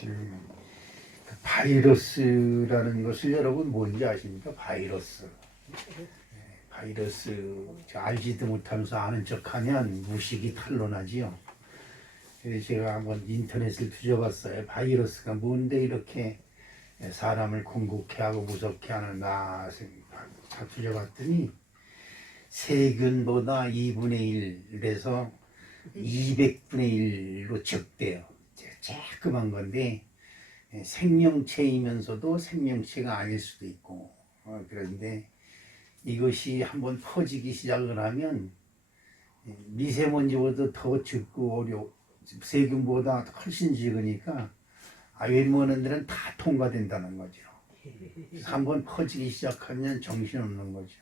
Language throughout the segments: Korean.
지금 바이러스라는 것을 여러분 뭔지 아십니까? 바이러스. 바이러스 알지도 못하면서 아는 척하면 무식이 탄로나지요. 그래서 제가 한번 인터넷을 뒤져봤어요. 바이러스가 뭔데 이렇게 사람을 궁극해 하고 무섭게 하는가 다 뒤져봤더니 세균보다 2분의 1에서 200분의 1로 적대요. 조그만 건데 생명체이면서도 생명체가 아닐 수도 있고 그런데 이것이 한번 퍼지기 시작을 하면 미세먼지보다 더 적고 세균보다 훨씬 적으니까 웬만한 다 통과된다는 거죠. 한번 퍼지기 시작하면 정신없는 거죠.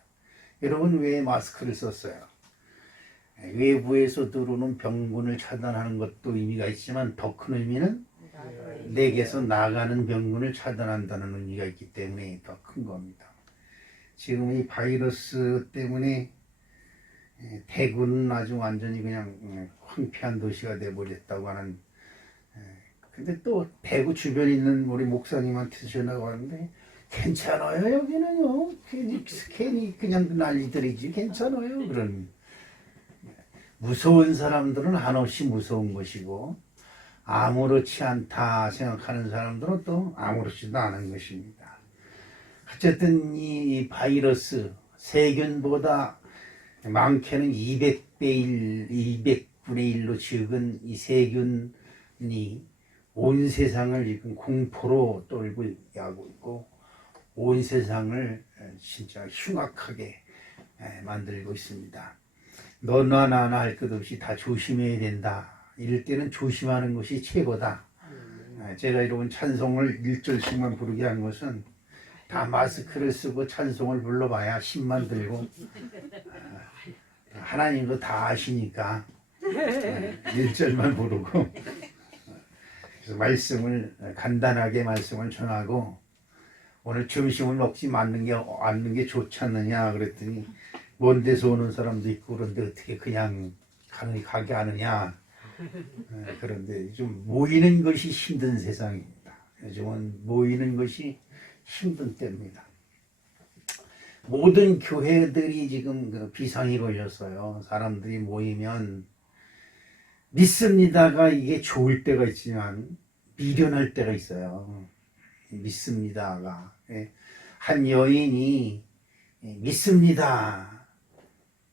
여러분 왜 마스크를 썼어요? 외부에서 들어오는 병균을 차단하는 것도 의미가 있지만 더 큰 의미는 내게서 나가는 병균을 차단한다는 의미가 있기 때문에 더 큰 겁니다. 지금 이 바이러스 때문에 대구는 아주 완전히 그냥 황폐한 도시가 돼버렸다고 하는. 근데 또 대구 주변에 있는 우리 목사님한테 전화가 왔는데 괜찮아요 여기는요. 괜히 그냥 난리들이지 괜찮아요. 그런 무서운 사람들은 한없이 무서운 것이고 아무렇지 않다 생각하는 사람들은 또 아무렇지도 않은 것입니다. 어쨌든 이 바이러스 세균보다 많게는 200배 1, 200분의 1로 적은 이 세균이 온 세상을 지금 공포로 떨고 있고 온 세상을 진짜 흉악하게 만들고 있습니다. 너나 나나 할 것 없이 다 조심해야 된다. 이럴 때는 조심하는 것이 최고다. 제가 이런 찬송을 1절씩만 부르게 한 것은 다 마스크를 쓰고 찬송을 불러봐야 힘만 들고 하나님도 다 아시니까 1절만 부르고 그래서 말씀을 간단하게 말씀을 전하고 오늘 점심을 먹지 않는 게 좋지 않느냐 그랬더니 먼 데서 오는 사람도 있고 그런데 어떻게 그냥 가게 하느냐. 그런데 좀 모이는 것이 힘든 세상입니다. 요즘은 모이는 것이 힘든 때입니다. 모든 교회들이 지금 비상이 걸렸어요. 사람들이 모이면 믿습니다가 이게 좋을 때가 있지만 미련할 때가 있어요. 믿습니다가 한 여인이 믿습니다.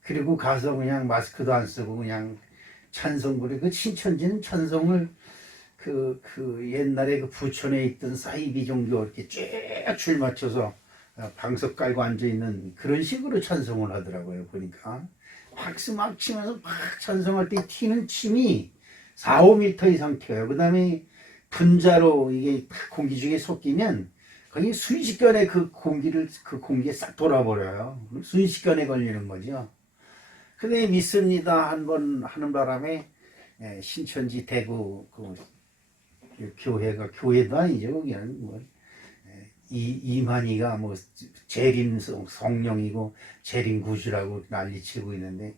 그리고 가서 그냥 마스크도 안 쓰고 그냥 찬송 부르고 신천지는 찬송을 그 옛날에 그 부천에 있던 사이비 종교 이렇게 쭉 줄 맞춰서 방석 깔고 앉아 있는 그런 식으로 찬송을 하더라고요. 보니까 박수 막 치면서 막 찬송할 때 튀는 침이 4, 5m 이상 튀어요. 그 다음에 분자로 이게 공기 중에 섞이면 거의 순식간에 그 공기에 싹 돌아버려요. 순식간에 걸리는 거죠. 근데 믿습니다 한번 하는 바람에 신천지 대구 교회가 교회도 아니죠. 거기는 이만희가 재림 성령이고 재림 구주라고 난리치고 있는데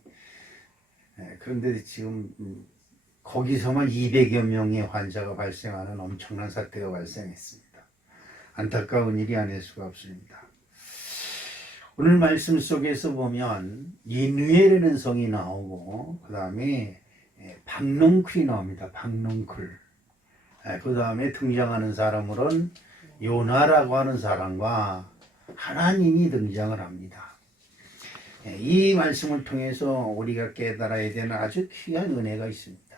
그런데 지금 거기서만 200여 명의 환자가 발생하는 엄청난 사태가 발생했습니다. 안타까운 일이 아닐 수가 없습니다. 오늘 말씀 속에서 보면 이누엘이라는 성이 나오고 그 다음에 박농쿨이 나옵니다. 박농쿨. 그 다음에 등장하는 사람으로는 요나라고 하는 사람과 하나님이 등장을 합니다. 이 말씀을 통해서 우리가 깨달아야 되는 아주 귀한 은혜가 있습니다.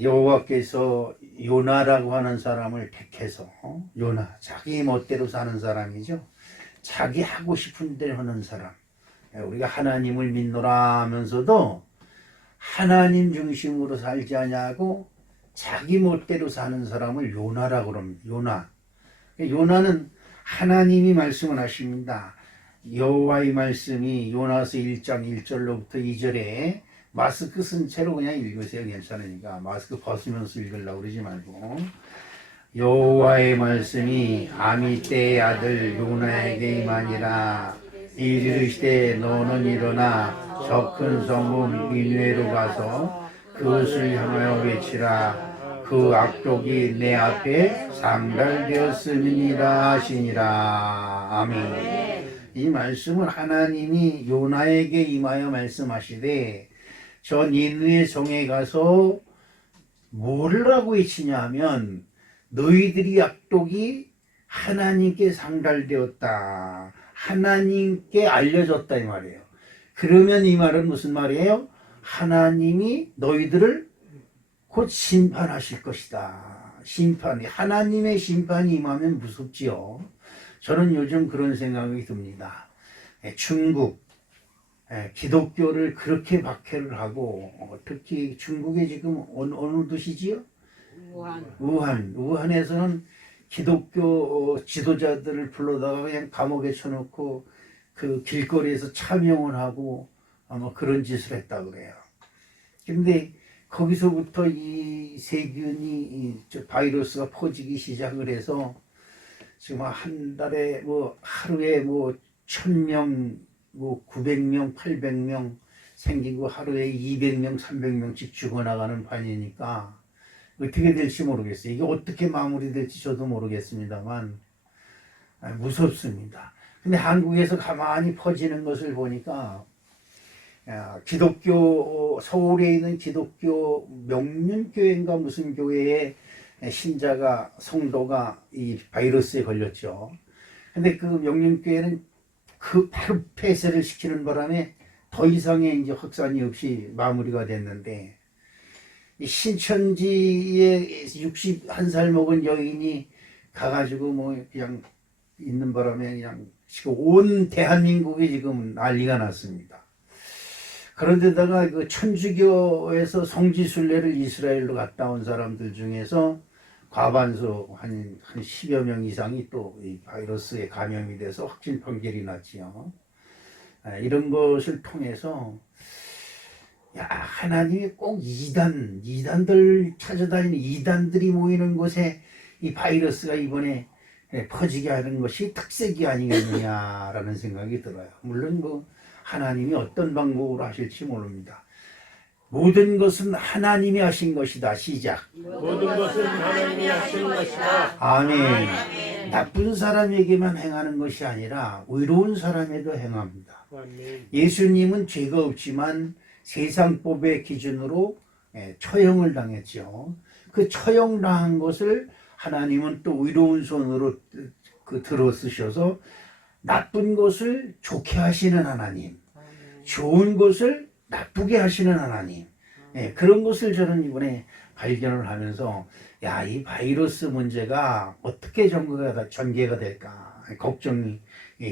여호와께서 요나라고 하는 사람을 택해서 요나 자기 멋대로 사는 사람이죠. 자기 하고 싶은 대로 하는 사람. 우리가 하나님을 믿노라 하면서도 하나님 중심으로 살지 않냐고 자기 멋대로 사는 사람을 요나라고 합니다. 요나는 하나님이 말씀을 하십니다. 여호와의 말씀이 요나서 1장 1절로부터 2절에 마스크 쓴 채로 그냥 읽으세요. 괜찮으니까 마스크 벗으면서 읽으려고 그러지 말고 여호와의 말씀이 아미떼의 아들 요나에게 임하니라. 이르시되 너는 일어나 저 큰 성읍 니느웨로 가서 그것을 향하여 외치라. 그 악독이 내 앞에 상달되었음이니라 하시니라. 아멘. 이 말씀은 하나님이 요나에게 임하여 말씀하시되 저 니느웨 성에 가서 뭐를 하고 있느냐 하면 너희들이 악독이 하나님께 상달되었다. 하나님께 알려졌다 이 말이에요. 그러면 이 말은 무슨 말이에요? 하나님이 너희들을 곧 심판하실 것이다. 심판이 하나님의 심판이 임하면 무섭지요. 저는 요즘 그런 생각이 듭니다. 중국 기독교를 그렇게 박해를 하고 특히 중국에 지금 어느 도시지요? 우한에서는 기독교 지도자들을 불러다가 그냥 감옥에 쳐놓고 그 길거리에서 참여을 하고 아마 그런 짓을 했다 그래요. 근데 거기서부터 이 세균이 바이러스가 퍼지기 시작을 해서 지금 한 달에 하루에 1000명, 900명, 800명 생기고 하루에 200명, 300명씩 죽어나가는 판이니까 어떻게 될지 모르겠어요. 이게 어떻게 마무리될지 저도 모르겠습니다만 무섭습니다. 근데 한국에서 가만히 퍼지는 것을 보니까 기독교 서울에 있는 기독교 명륜교회인가 무슨 교회의 신자가 성도가 이 바이러스에 걸렸죠. 근데 그 명륜교회는 그 바로 폐쇄를 시키는 바람에 더 이상의 이제 확산이 없이 마무리가 됐는데 이 신천지에 61살 먹은 여인이 가가지고 그냥 있는 바람에 그냥 지금 온 대한민국이 지금 난리가 났습니다. 그런데다가 그 천주교에서 성지순례를 이스라엘로 갔다 온 사람들 중에서 과반수 한 10여 명 이상이 또 이 바이러스에 감염이 돼서 확진 판결이 났지요. 이런 것을 통해서 하나님이 꼭 이단들 찾아다니는 이단들이 모이는 곳에 이 바이러스가 이번에 퍼지게 하는 것이 특색이 아니겠느냐라는 생각이 들어요. 물론 하나님이 어떤 방법으로 하실지 모릅니다. 모든 것은 하나님이 하신 것이다. 시작. 모든 것은 하나님이 하신 것이다. 아멘. 나쁜 사람에게만 행하는 것이 아니라 의로운 사람에도 행합니다. 아멘. 예수님은 죄가 없지만 세상법의 기준으로 처형을 당했죠. 그 처형당한 것을 하나님은 또 의로운 손으로 들어 쓰셔서 나쁜 것을 좋게 하시는 하나님, 좋은 것을 나쁘게 하시는 하나님, 그런 것을 저는 이번에 발견을 하면서 이 바이러스 문제가 어떻게 전개가 될까 걱정이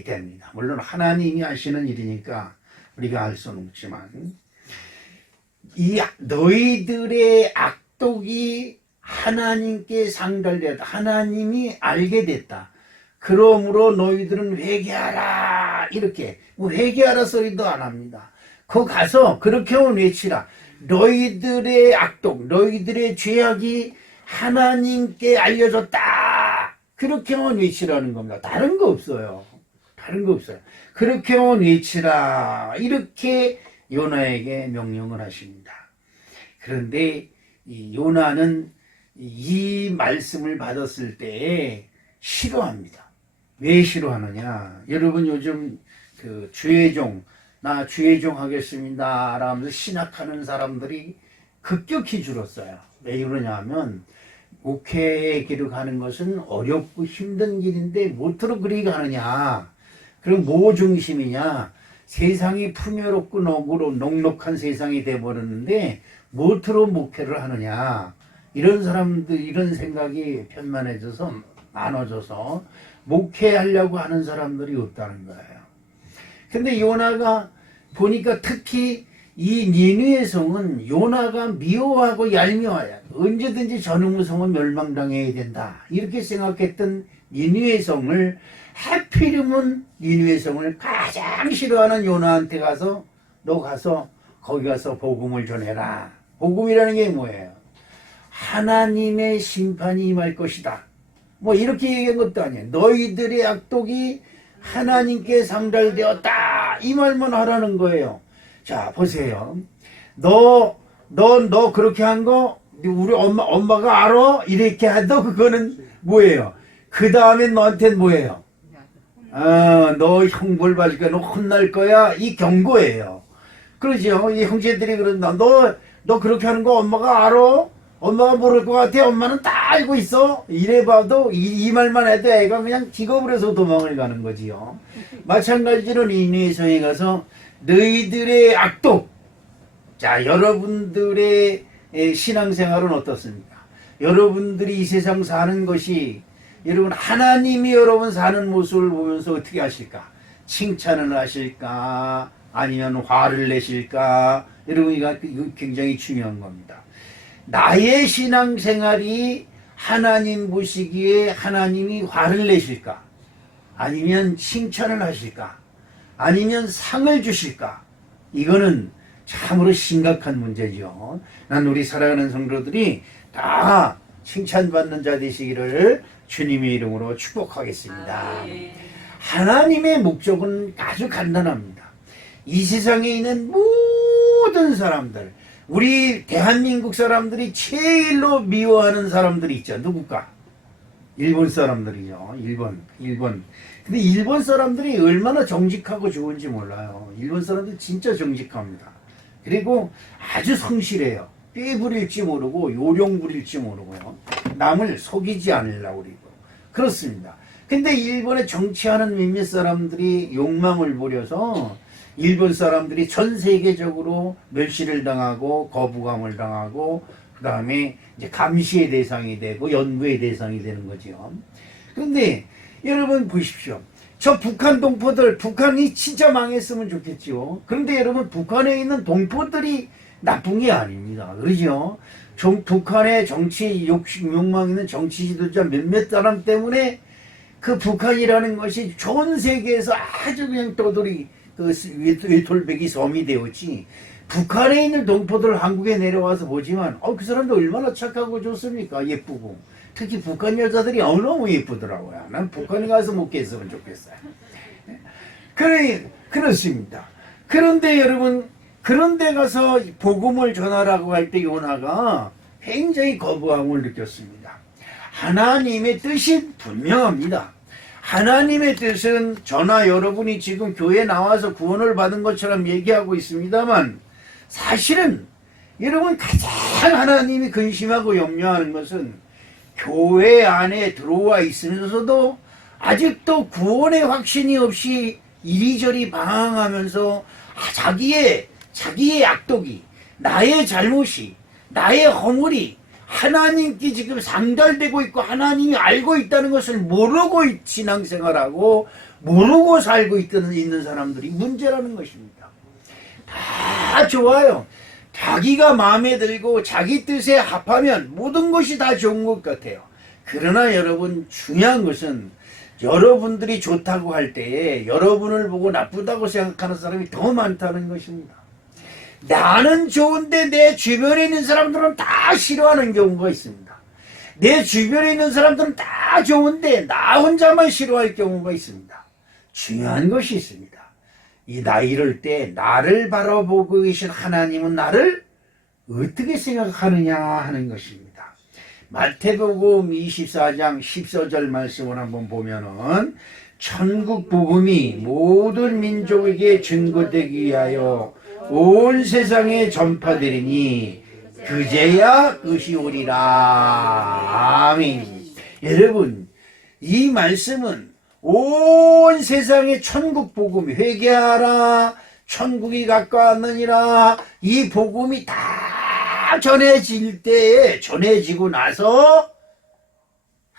됩니다. 물론 하나님이 하시는 일이니까 우리가 알 수는 없지만 이 너희들의 악독이 하나님께 상달되었다. 하나님이 알게 됐다. 그러므로 너희들은 회개하라. 이렇게 회개하라 소리도 안 합니다. 거기 가서 그렇게만 외치라. 너희들의 악독, 너희들의 죄악이 하나님께 알려졌다. 그렇게만 외치라는 겁니다. 다른 거 없어요. 다른 거 없어요. 그렇게만 외치라. 이렇게 요나에게 명령을 하십니다. 그런데 이 요나는 이 말씀을 받았을 때 싫어합니다. 왜 싫어하느냐? 여러분 요즘 그 주의종, 나 주의종 하겠습니다 라면서 신학하는 사람들이 급격히 줄었어요. 왜 그러냐 하면 목회의 길을 가는 것은 어렵고 힘든 길인데 뭐로 그리 가느냐? 그럼 뭐 중심이냐? 세상이 풍요롭고 넉넉한 세상이 돼버렸는데 뭐로 목회를 하느냐? 이런 사람들, 이런 생각이 편만해져서 나눠져서 목회하려고 하는 사람들이 없다는 거예요. 근데 요나가 보니까 특히 이 니느웨 성은 요나가 미워하고 얄미워야 언제든지 저놈의 성은 멸망당해야 된다. 이렇게 생각했던 니느웨 성을 하필이면 니느웨 성을 가장 싫어하는 요나한테 가서 너 가서 거기 가서 복음을 전해라. 복음이라는 게 뭐예요? 하나님의 심판이 임할 것이다. 이렇게 얘기한 것도 아니에요. 너희들의 악독이 하나님께 상달되었다. 이 말만 하라는 거예요. 자, 보세요. 너 그렇게 한 거 우리 엄마가 알아? 이렇게 해도 그거는 뭐예요? 그 다음에 너한테는 뭐예요? 너 형벌 받을 거야, 너 혼날 거야, 이 경고예요. 그러죠. 이 형제들이 그런다. 너 그렇게 하는 거 엄마가 알아? 엄마가 모를 것 같아? 엄마는 다 알고 있어? 이래봐도 이 말만 해도 애가 그냥 기겁을 해서 도망을 가는 거지요. 마찬가지로 니느웨성에 가서 너희들의 악독. 자, 여러분들의 신앙생활은 어떻습니까? 여러분들이 이 세상 사는 것이 여러분 하나님이 여러분 사는 모습을 보면서 어떻게 하실까? 칭찬을 하실까? 아니면 화를 내실까? 여러분 이거 굉장히 중요한 겁니다. 나의 신앙생활이 하나님 보시기에 하나님이 화를 내실까? 아니면 칭찬을 하실까? 아니면 상을 주실까? 이거는 참으로 심각한 문제죠. 난 우리 사랑하는 성도들이 다 칭찬받는 자 되시기를 주님의 이름으로 축복하겠습니다. 하나님의 목적은 아주 간단합니다. 이 세상에 있는 모든 사람들, 우리 대한민국 사람들이 제일로 미워하는 사람들이 있죠. 누굴까? 일본 사람들이죠. 일본. 근데 일본 사람들이 얼마나 정직하고 좋은지 몰라요. 일본 사람들 진짜 정직합니다. 그리고 아주 성실해요. 꾀 부릴지 모르고 요령 부릴지 모르고요. 남을 속이지 않으려고 그리고 그렇습니다. 근데 일본에 정치하는 몇몇 사람들이 욕망을 부려서 일본 사람들이 전 세계적으로 멸시를 당하고 거부감을 당하고 그 다음에 이제 감시의 대상이 되고 연구의 대상이 되는 거죠. 그런데 여러분 보십시오. 저 북한 동포들, 북한이 진짜 망했으면 좋겠죠. 그런데 여러분 북한에 있는 동포들이 나쁜 게 아닙니다. 그러죠? 북한의 정치 욕망 있는 정치 지도자 몇몇 사람 때문에 그 북한이라는 것이 전 세계에서 아주 그냥 떠돌이 그 외톨배기 섬이 되었지. 북한에 있는 동포들 한국에 내려와서 보지만 그 사람들 얼마나 착하고 좋습니까? 예쁘고. 특히 북한 여자들이 너무 예쁘더라고요. 난 북한에 가서 못 깼으면 좋겠어요. 그렇습니다. 그런데 여러분, 그런데 가서 복음을 전하라고 할 때 요나가 굉장히 거부감을 느꼈습니다. 하나님의 뜻이 분명합니다. 하나님의 뜻은 저나 여러분이 지금 교회에 나와서 구원을 받은 것처럼 얘기하고 있습니다만 사실은 여러분 가장 하나님이 근심하고 염려하는 것은 교회 안에 들어와 있으면서도 아직도 구원의 확신이 없이 이리저리 방황하면서 자기의 악독이, 나의 잘못이, 나의 허물이 하나님께 지금 상달되고 있고 하나님이 알고 있다는 것을 모르고 신앙생활하고 모르고 살고 있는 사람들이 문제라는 것입니다. 다 좋아요. 자기가 마음에 들고 자기 뜻에 합하면 모든 것이 다 좋은 것 같아요. 그러나 여러분 중요한 것은 여러분들이 좋다고 할 때에 여러분을 보고 나쁘다고 생각하는 사람이 더 많다는 것입니다. 나는 좋은데 내 주변에 있는 사람들은 다 싫어하는 경우가 있습니다. 내 주변에 있는 사람들은 다 좋은데 나 혼자만 싫어할 경우가 있습니다. 중요한 것이 있습니다. 나 이럴 때 나를 바라보고 계신 하나님은 나를 어떻게 생각하느냐 하는 것입니다. 마태복음 24장 14절 말씀을 한번 보면은 천국 복음이 모든 민족에게 증거되기 위하여 온 세상에 전파되리니 그제야 끝이 오리라. 아멘. 여러분 이 말씀은 온 세상에 천국 복음 회개하라 천국이 가까웠느니라 이 복음이 다 전해질 때에 전해지고 나서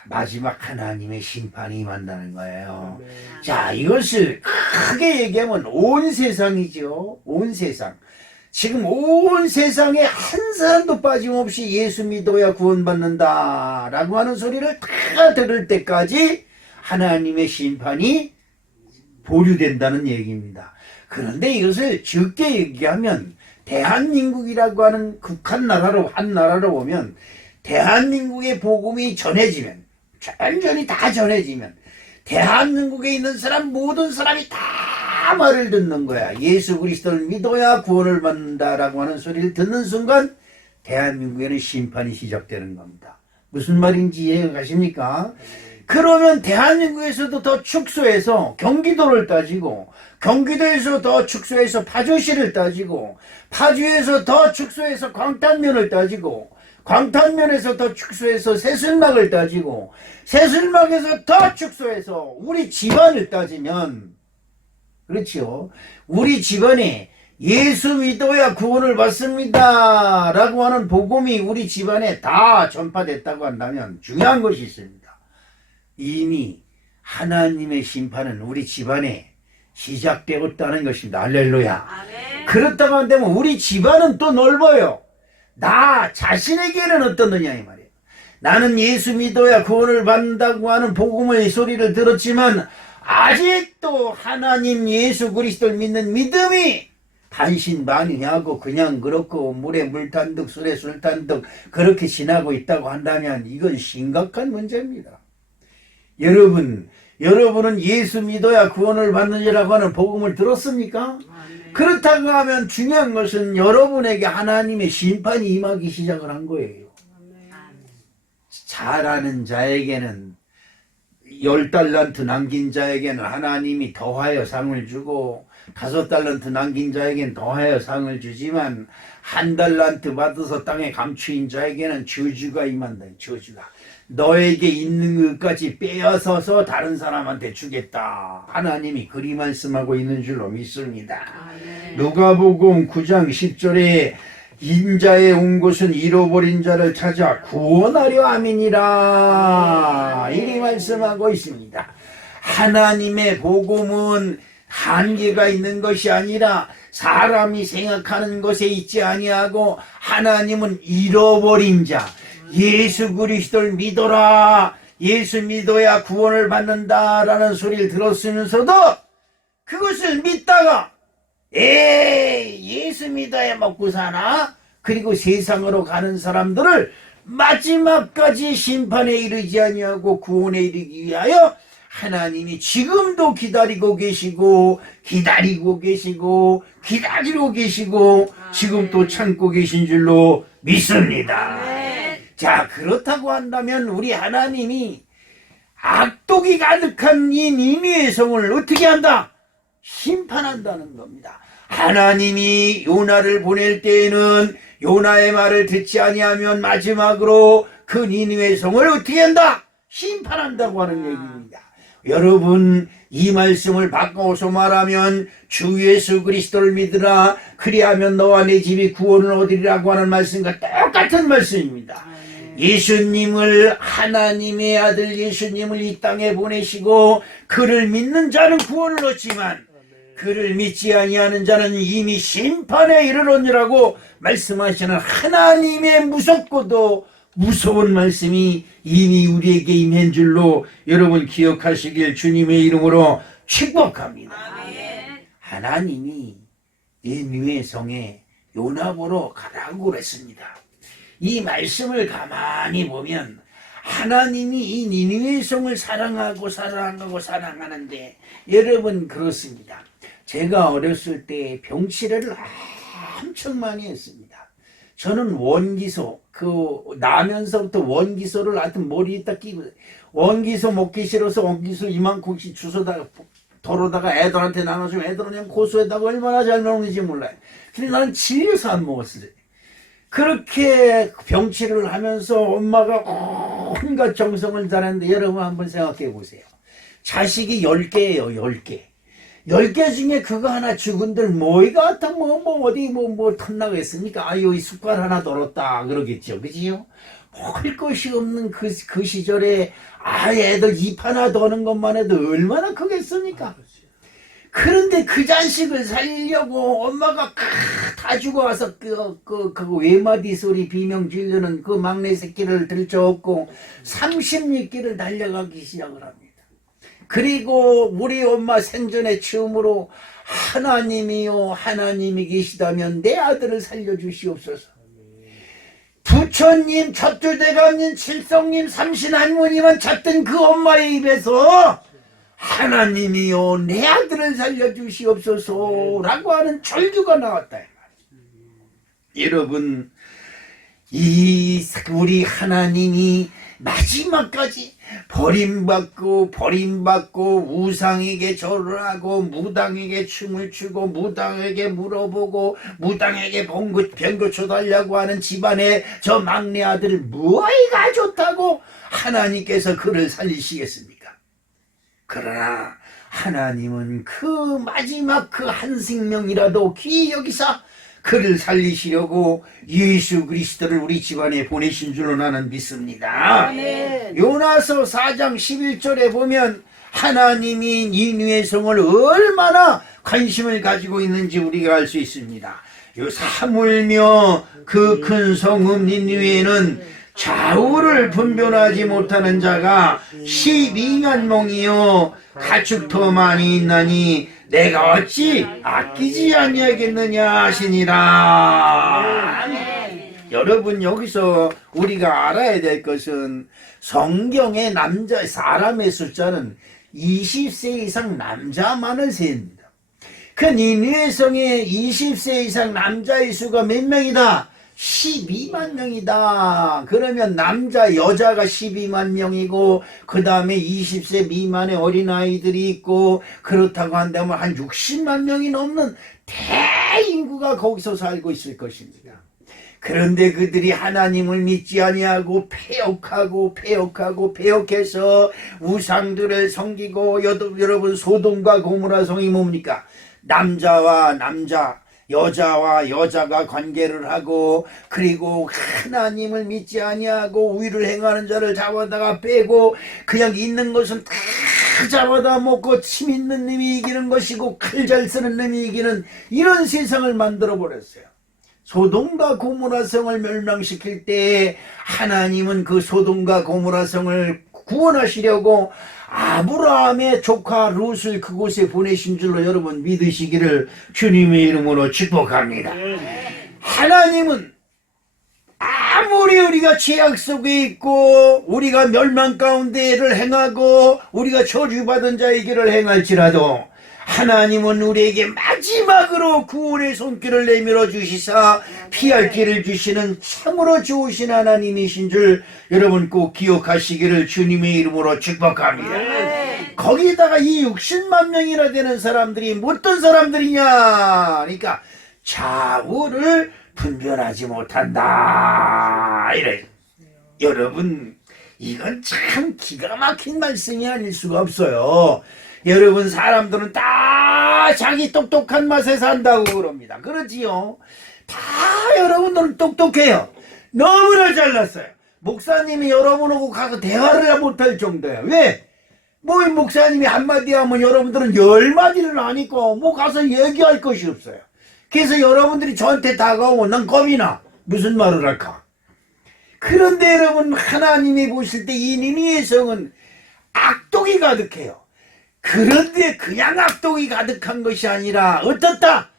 마지막 하나님의 심판이 임한다는 거예요. 자, 이것을 크게 얘기하면 온 세상이죠. 온 세상. 지금 온 세상에 한 사람도 빠짐없이 예수 믿어야 구원받는다 라고 하는 소리를 다 들을 때까지 하나님의 심판이 보류된다는 얘기입니다. 그런데 이것을 적게 얘기하면 대한민국이라고 하는 극한 나라로 한 나라로 보면 대한민국의 복음이 전해지면 완전히 다 전해지면 대한민국에 있는 사람 모든 사람이 다 말을 듣는 거야. 예수 그리스도를 믿어야 구원을 받는다라고 하는 소리를 듣는 순간 대한민국에는 심판이 시작되는 겁니다. 무슨 말인지 이해가 가십니까? 그러면 대한민국에서도 더 축소해서 경기도를 따지고, 경기도에서 더 축소해서 파주시를 따지고, 파주에서 더 축소해서 광탄면을 따지고, 광탄면에서 더 축소해서 새술막을 따지고, 새술막에서 더 축소해서 우리 집안을 따지면, 그렇지요. 우리 집안에 예수 믿어야 구원을 받습니다 라고 하는 복음이 우리 집안에 다 전파됐다고 한다면 중요한 것이 있습니다. 이미 하나님의 심판은 우리 집안에 시작되었다는 것입니다. 할렐루야. 아멘. 그렇다고 한다면 우리 집안은 또 넓어요. 나 자신에게는 어떻느냐 이 말이에요. 나는 예수 믿어야 구원을 받는다고 하는 복음의 소리를 들었지만 아직도 하나님 예수 그리스도를 믿는 믿음이 반신반의하고 그냥 그렇고 물에 물 탄 듯 술에 술 탄 듯 그렇게 지나고 있다고 한다면 이건 심각한 문제입니다. 여러분은 예수 믿어야 구원을 받느니라고 하는 복음을 들었습니까? 그렇다고 하면 중요한 것은 여러분에게 하나님의 심판이 임하기 시작을 한 거예요. 잘하는 자에게는 10달란트 남긴 자에게는 하나님이 더하여 상을 주고 5달란트 남긴 자에게는 더하여 상을 주지만 1달란트 받아서 땅에 감추인 자에게는 저주가 임한다. 저주가. 너에게 있는 것까지 빼앗아서 다른 사람한테 주겠다. 하나님이 그리 말씀하고 있는 줄로 믿습니다. 누가복음 9장 10절에 인자에 온 것은 잃어버린 자를 찾아 구원하려 함이니라. 이리 말씀하고 있습니다. 하나님의 복음은 한계가 있는 것이 아니라 사람이 생각하는 것에 있지 아니하고 하나님은 잃어버린 자, 예수 그리스도를 믿어라. 예수 믿어야 구원을 받는다라는 소리를 들었으면서도 그것을 믿다가 예수 믿어야 먹고 사나? 그리고 세상으로 가는 사람들을 마지막까지 심판에 이르지 아니하고 구원에 이르기 위하여 하나님이 지금도 기다리고 계시고 기다리고 계시고 기다리고 계시고 지금 또 참고 계신 줄로 믿습니다. 자, 그렇다고 한다면 우리 하나님이 악독이 가득한 이 니느웨 성을 어떻게 한다? 심판한다는 겁니다. 하나님이 요나를 보낼 때에는 요나의 말을 듣지 아니하면 마지막으로 그 니느웨 성을 어떻게 한다? 심판한다고 하는 얘기입니다. 여러분, 이 말씀을 바꿔서 말하면 주 예수 그리스도를 믿으라. 그리하면 너와 내 집이 구원을 얻으리라고 하는 말씀과 똑같은 말씀입니다. 예수님을, 하나님의 아들 예수님을 이 땅에 보내시고 그를 믿는 자는 구원을 얻지만 그를 믿지 아니하는 자는 이미 심판에 이르렀느라고 말씀하시는 하나님의 무섭고도 무서운 말씀이 이미 우리에게 임한 줄로 여러분 기억하시길 주님의 이름으로 축복합니다. 하나님이 니느웨 성에 요나 보러 가라고 그랬습니다. 이 말씀을 가만히 보면 하나님이 이 니느웨 성을 사랑하는데 여러분 그렇습니다. 제가 어렸을 때 병치레를 엄청 많이 했습니다. 저는 원기소, 나면서부터 원기소를 하여튼 머리에다 끼고, 원기소 먹기 싫어서 원기소 이만큼씩 주워다가 덜어다가 애들한테 나눠주면 애들은 그냥 고소에다가 얼마나 잘 먹는지 몰라요. 근데 나는 질려서 안 먹었어요. 그렇게 병치를 하면서 엄마가 온갖 정성을 다했는데 여러분 한번 생각해 보세요. 자식이 10개예요, 10개. 10개 중에 그거 하나 죽은들 뭐이가 어디 턴나겠습니까? 아유, 이 숟갈 하나 덜었다 그러겠죠. 그지요? 먹을 것이 없는 그 시절에 애들 입 하나 더는 것만 해도 얼마나 크겠습니까? 그런데 그 자식을 살리려고 엄마가 다 죽어와서 그 외마디 소리 비명 지르는 그 막내 새끼를 들쳐업고 30리끼를 달려가기 시작을 합니다. 그리고 우리 엄마 생전에 처음으로 하나님이요, 하나님이 계시다면 내 아들을 살려주시옵소서. 부처님, 첫主대감님, 칠성님, 삼신할머니만 찾던 그 엄마의 입에서 하나님이요, 내 아들을 살려주시옵소서 라고 하는 절규가 나왔다. 여러분, 우리 하나님이 마지막까지 버림받고 우상에게 절을 하고 무당에게 춤을 추고 무당에게 물어보고 무당에게 병고 쳐달라고 하는 집안의 저 막내 아들 뭐가 좋다고 하나님께서 그를 살리시겠습니까? 그러나 하나님은 그 마지막 그 한 생명이라도 귀히 여기사 그를 살리시려고 예수 그리스도를 우리 집안에 보내신 줄로 나는 믿습니다. 아멘. 요나서 4장 11절에 보면 하나님이 니느웨 성을 얼마나 관심을 가지고 있는지 우리가 알 수 있습니다. 요 사물며 그 큰 성읍 니느웨는 좌우를 분별하지 못하는 자가 12만 명이요 가축도 많이 있나니 내가 어찌 아끼지 아니하겠느냐 하시니라. 여러분, 여기서 우리가 알아야 될 것은 성경의 사람의 숫자는 20세 이상 남자만을 세입니다. 그 니느웨 성의 20세 이상 남자의 수가 몇 명이다? 12만 명이다. 그러면 남자 여자가 12만 명이고 그 다음에 20세 미만의 어린아이들이 있고 그렇다고 한다면 한 60만 명이 넘는 대인구가 거기서 살고 있을 것입니다. 그런데 그들이 하나님을 믿지 아니하고 패역해서 우상들을 섬기고 여러분 소돔과 고모라 성이 뭡니까? 남자와 남자 여자와 여자가 관계를 하고 그리고 하나님을 믿지 아니하고 우위를 행하는 자를 잡아다가 빼고 그냥 있는 것은 다 잡아다 먹고 침 있는 놈이 이기는 것이고 칼 잘 쓰는 놈이 이기는 이런 세상을 만들어 버렸어요. 소돔과 고모라 성을 멸망시킬 때 하나님은 그 소돔과 고모라 성을 구원하시려고 아브라함의 조카 롯을 그곳에 보내신 줄로 여러분 믿으시기를 주님의 이름으로 축복합니다. 하나님은 아무리 우리가 죄악 속에 있고 우리가 멸망 가운데를 행하고 우리가 저주받은 자의 길을 행할지라도 하나님은 우리에게 마지막으로 구원의 손길을 내밀어 주시사 피할 길을 주시는 참으로 좋으신 하나님이신 줄 여러분 꼭 기억하시기를 주님의 이름으로 축복합니다. 거기다가 이 60만 명이나 되는 사람들이 어떤 사람들이냐? 그러니까 좌우를 분별하지 못한다. 이래. 여러분, 이건 참 기가 막힌 말씀이 아닐 수가 없어요. 여러분, 사람들은 다 자기 똑똑한 맛에 산다고 그럽니다. 그렇지요? 다 여러분들은 똑똑해요. 너무나 잘났어요. 목사님이 여러분하고 가서 대화를 못할 정도예요. 왜? 뭐 목사님이 한마디 하면 여러분들은 10마디를 하니까 뭐 가서 얘기할 것이 없어요. 그래서 여러분들이 저한테 다가오면 난 겁이 나. 무슨 말을 할까? 그런데 여러분, 하나님이 보실 때 이 니느웨 성은 악독이 가득해요. 그런데 그냥 악독이 가득한 것이 아니라 어떻다?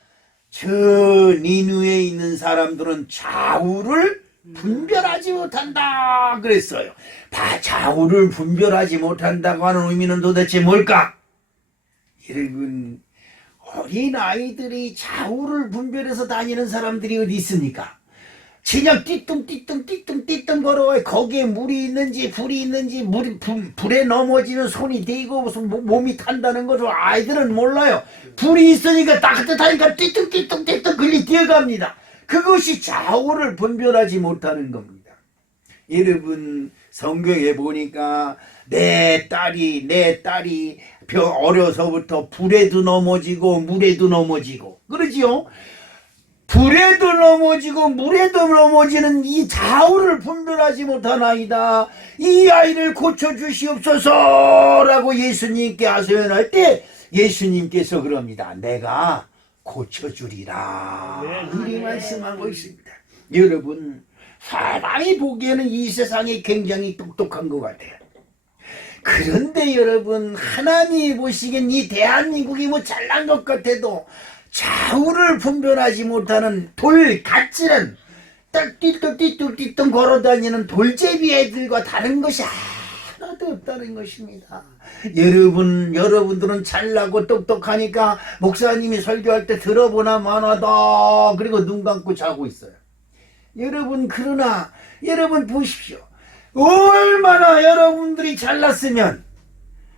저 니느웨에 있는 사람들은 좌우를 분별하지 못한다 그랬어요. 좌우를 분별하지 못한다고 하는 의미는 도대체 뭘까? 여러분, 어린아이들이 좌우를 분별해서 다니는 사람들이 어디 있습니까? 그냥 띠뚱 걸어와요. 거기에 물이 있는지 불이 있는지 불에 넘어지면 손이 대고 무슨 몸이 탄다는 것을 아이들은 몰라요. 불이 있으니까 따뜻하니까 띠뚱 걸리 뛰어갑니다. 그것이 좌우를 분별하지 못하는 겁니다. 여러분, 성경에 보니까 내 딸이 어려서부터 불에도 넘어지고 물에도 넘어지고 그러지요? 불에도 넘어지고 물에도 넘어지는 이 좌우를 분별하지 못한 아이다. 이 아이를 고쳐주시옵소서라고 예수님께 하소연할 때 예수님께서 그럽니다. 내가 고쳐주리라. 이리 말씀하고 있습니다. 여러분, 사람이 보기에는 이 세상이 굉장히 똑똑한 것 같아요. 그런데 여러분, 하나님이 보시기엔 이 대한민국이 뭐 잘난 것 같아도 좌우를 분별하지 못하는 돌같이는 띠뚱 걸어다니는 돌제비 애들과 다른 것이 하나도 없다는 것입니다. 여러분들은 잘나고 똑똑하니까 목사님이 설교할 때 들어보나 마나다 그리고 눈 감고 자고 있어요. 여러분, 그러나 여러분 보십시오. 얼마나 여러분들이 잘났으면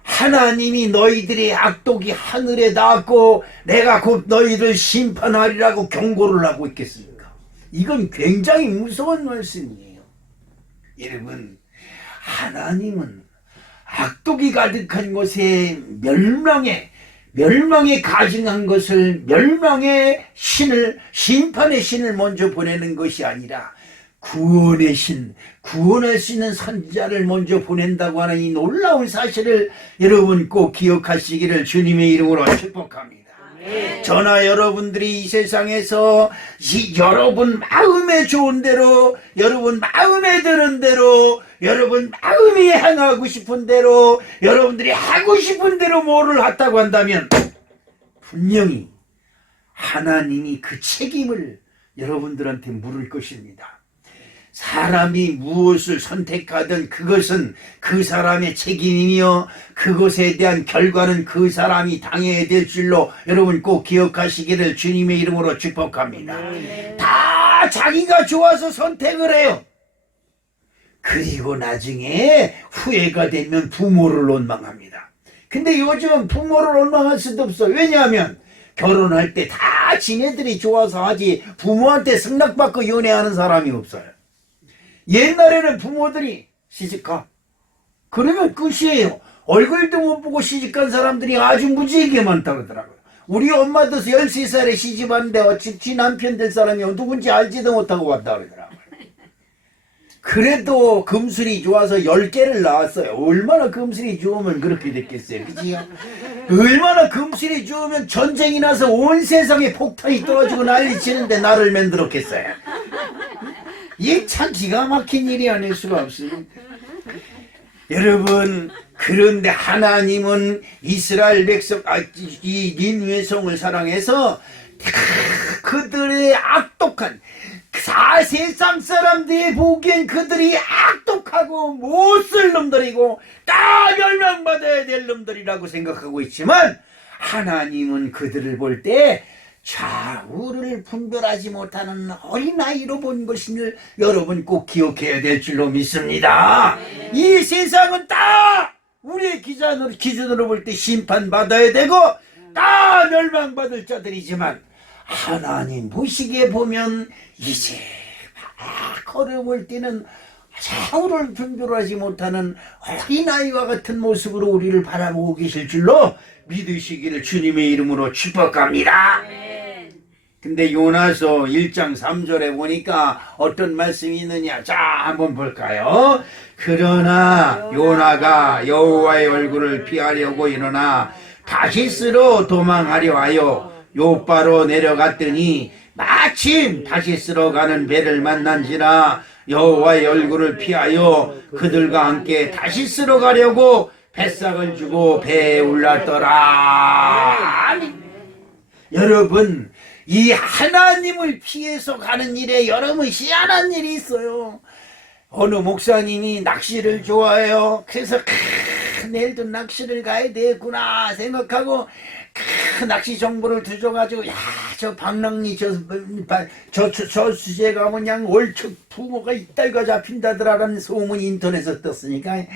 하나님이 너희들의 악독이 하늘에 닿았고 내가 곧 너희를 심판하리라고 경고를 하고 있겠습니까? 이건 굉장히 무서운 말씀이에요. 여러분, 하나님은 악독이 가득한 곳에 멸망에 가증한 것을, 멸망의 신을, 심판의 신을 먼저 보내는 것이 아니라 구원의 신, 구원할 수 있는 선지자를 먼저 보낸다고 하는 이 놀라운 사실을 여러분 꼭 기억하시기를 주님의 이름으로 축복합니다. 저나 여러분들이 이 세상에서 여러분 마음에 좋은 대로, 여러분 마음에 드는 대로, 여러분 마음이 행하고 싶은 대로, 여러분들이 하고 싶은 대로 뭐를 했다고 한다면 분명히 하나님이 그 책임을 여러분들한테 물을 것입니다. 사람이 무엇을 선택하든 그것은 그 사람의 책임이며 그것에 대한 결과는 그 사람이 당해야 될 줄로 여러분 꼭 기억하시기를 주님의 이름으로 축복합니다. 다 자기가 좋아서 선택을 해요. 그리고 나중에 후회가 되면 부모를 원망합니다. 근데 요즘은 부모를 원망할 수도 없어요. 왜냐하면 결혼할 때 다 지네들이 좋아서 하지 부모한테 승낙받고 연애하는 사람이 없어요. 옛날에는 부모들이 시집가 그러면 끝이에요. 얼굴도 못 보고 시집간 사람들이 아주 무지하게 많다 그러더라고요. 우리 엄마도 13살에 시집왔는데 지 남편 될 사람이 누군지 알지도 못하고 왔다 그러더라고요. 그래도 금술이 좋아서 10개를 낳았어요. 얼마나 금술이 좋으면 그렇게 됐겠어요. 그치요? 얼마나 금술이 좋으면 전쟁이 나서 온 세상에 폭탄이 떨어지고 난리치는데 나를 만들었겠어요. 이게 참 기가 막힌 일이 아닐 수가 없습니다. 여러분, 그런데 하나님은 이스라엘 백성, 이 니느웨 성을 사랑해서 그들의 악독한, 세상 사람들이 보기엔 그들이 악독하고 못쓸 놈들이고 다 멸망받아야 될 놈들이라고 생각하고 있지만 하나님은 그들을 볼 때 좌우를 분별하지 못하는 어린아이로 본 것임을 여러분 꼭 기억해야 될 줄로 믿습니다. 이 세상은 다 우리의 기준으로 볼 때 심판받아야 되고 다 멸망받을 자들이지만 하나님 보시기에 보면 이제 막 걸어볼 때는 좌우를 분별하지 못하는 어린아이와 같은 모습으로 우리를 바라보고 계실 줄로 믿으시기를 주님의 이름으로 축복합니다. 근데 요나서 1장 3절에 보니까 어떤 말씀이 있느냐. 자, 한번 볼까요? 그러나 요나가 여호와의 얼굴을 피하려고 일어나 다시스로 도망하려 하여 요바로 내려갔더니 마침 다시스로 가는 배를 만난지라 여호와의 얼굴을 피하여 그들과 함께 다시스로 가려고 뱃삭을 주고 배에 올랐더라. 여러분, 이 하나님을 피해서 가는 일에 여러분 희한한 일이 있어요. 어느 목사님이 낚시를 좋아해요. 그래서 내일도 낚시를 가야 되겠구나 생각하고 낚시 정보를 두줘가지고 저 방랑리 저 수지에 가면 그냥 월척 붕어가 이따위가 잡힌다더라라는 소문이 인터넷에 떴으니까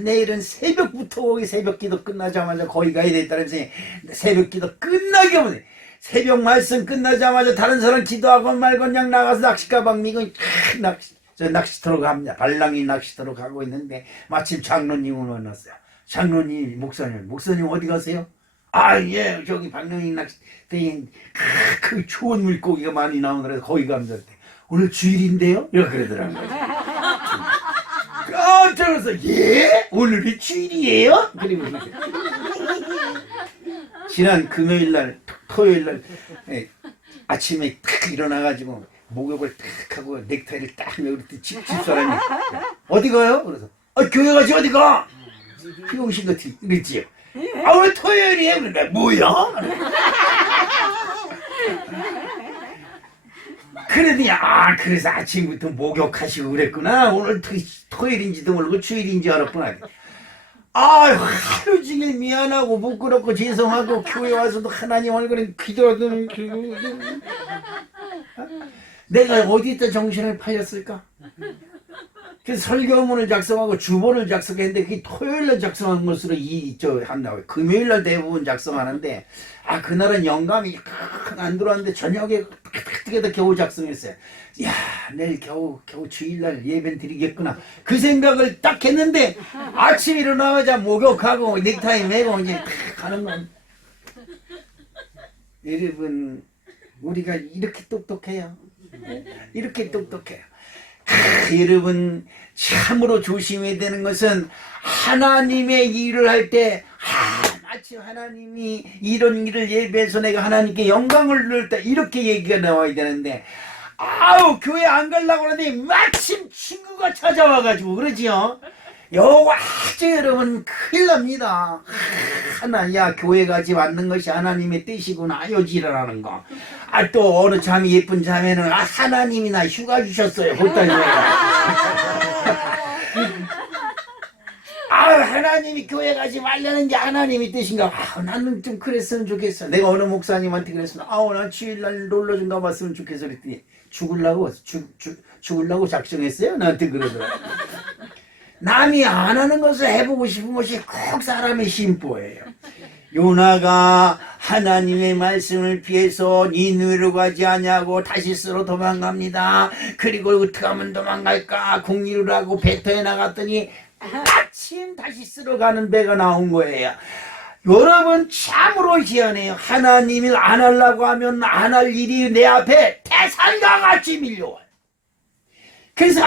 내일은 새벽부터 거기 새벽기도 끝나자마자 거기 가야 되겠다면서 새벽기도 끝나기 전에 새벽 말씀 끝나자마자 다른 사람 기도하고 말고 그냥 나가서 낚시 가방 미고 낚시터로 갑니다. 발랑이 낚시터로 가고 있는데 마침 장로님을 만났어요. 장로님, 목사님 어디 가세요? 예, 저기 방랑이 낚시터에 그 좋은 물고기가 많이 나오더라서 거기 갑니다. 오늘 주일인데요? 이렇게 그러더라고요. 깜짝 놀라서 예? 오늘이 주일이에요? 그리고 지난 금요일날 토요일날 아침에 탁 일어나가지고 목욕을 탁 하고 넥타이를 딱 메고 집사람이 어디 가요? 그래서 교회 가지 어디 가? 피용신 같이 그랬지요. 오늘 토요일이에요. 그래 뭐야? 그러더니 그래서 아침부터 목욕하시고 그랬구나. 오늘 토요일인지도 모르고 주일인지 알았구나. 하루 종일 미안하고 부끄럽고 죄송하고 교회 와서도 하나님 얼굴에 기도하던 내가 어디다 정신을 팔렸을까? 그래서 설교문을 작성하고 주보를 작성했는데 그게 토요일날 작성한 것으로 금요일날 대부분 작성하는데 그날은 영감이 안 들어왔는데 저녁에 어떻게든 겨우 작성했어요. 야, 내일 겨우 주일날 예배 드리겠구나 그 생각을 딱 했는데 아침 일어나자마자 목욕하고 넥타이 매고 이제 가는 건. 여러분 우리가 이렇게 똑똑해요. 이렇게 똑똑해요. 여러분 참으로 조심해야 되는 것은 하나님의 일을 할 때 마치 하나님이 이런 일을 예배해서 내가 하나님께 영광을 넣을 때 이렇게 얘기가 나와야 되는데 교회 안 가려고 그러더니 마침 친구가 찾아와가지고 그러지요. 요거 아주 여러분 큰일 납니다. 교회 가지 않는 것이 하나님의 뜻이구나 요지라는 거. 또 어느 참 예쁜 자매는 하나님이 나 휴가 주셨어요. 그랬더니 하나님이 교회 가지 말라는 게 하나님의 뜻인가. 나는 좀 그랬으면 좋겠어. 내가 어느 목사님한테 그랬으면 난 주일날 놀러 좀 가봤으면 좋겠어 그랬더니 죽으려고 작정했어요? 나한테 그러더라고. 남이 안 하는 것을 해보고 싶은 것이 꼭 사람의 심보예요. 요나가 하나님의 말씀을 피해서 니느웨로 가지 아니하고 다시스로 도망갑니다. 그리고 어떻게 하면 도망갈까 궁리를 하고 배터에 나갔더니 마침 다시스로 가는 배가 나온 거예요. 여러분 참으로 희한해요. 하나님을 안 하려고 하면 안 할 일이 내 앞에 태산과 같이 밀려와요. 그래서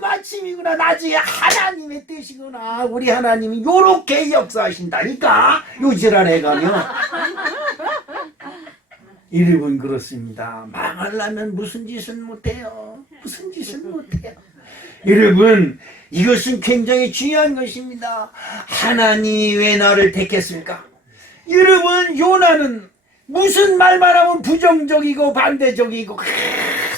마침이구나 나중에 하나님의 뜻이구나 우리 하나님이 요렇게 역사하신다니까 요지랄 해가면. 여러분 그렇습니다. 망하려면 무슨 짓은 못해요. 무슨 짓은 못해요. 여러분 이것은 굉장히 중요한 것입니다. 하나님이 왜 나를 택했을까? 여러분 요나는 무슨 말만 하면 부정적이고 반대적이고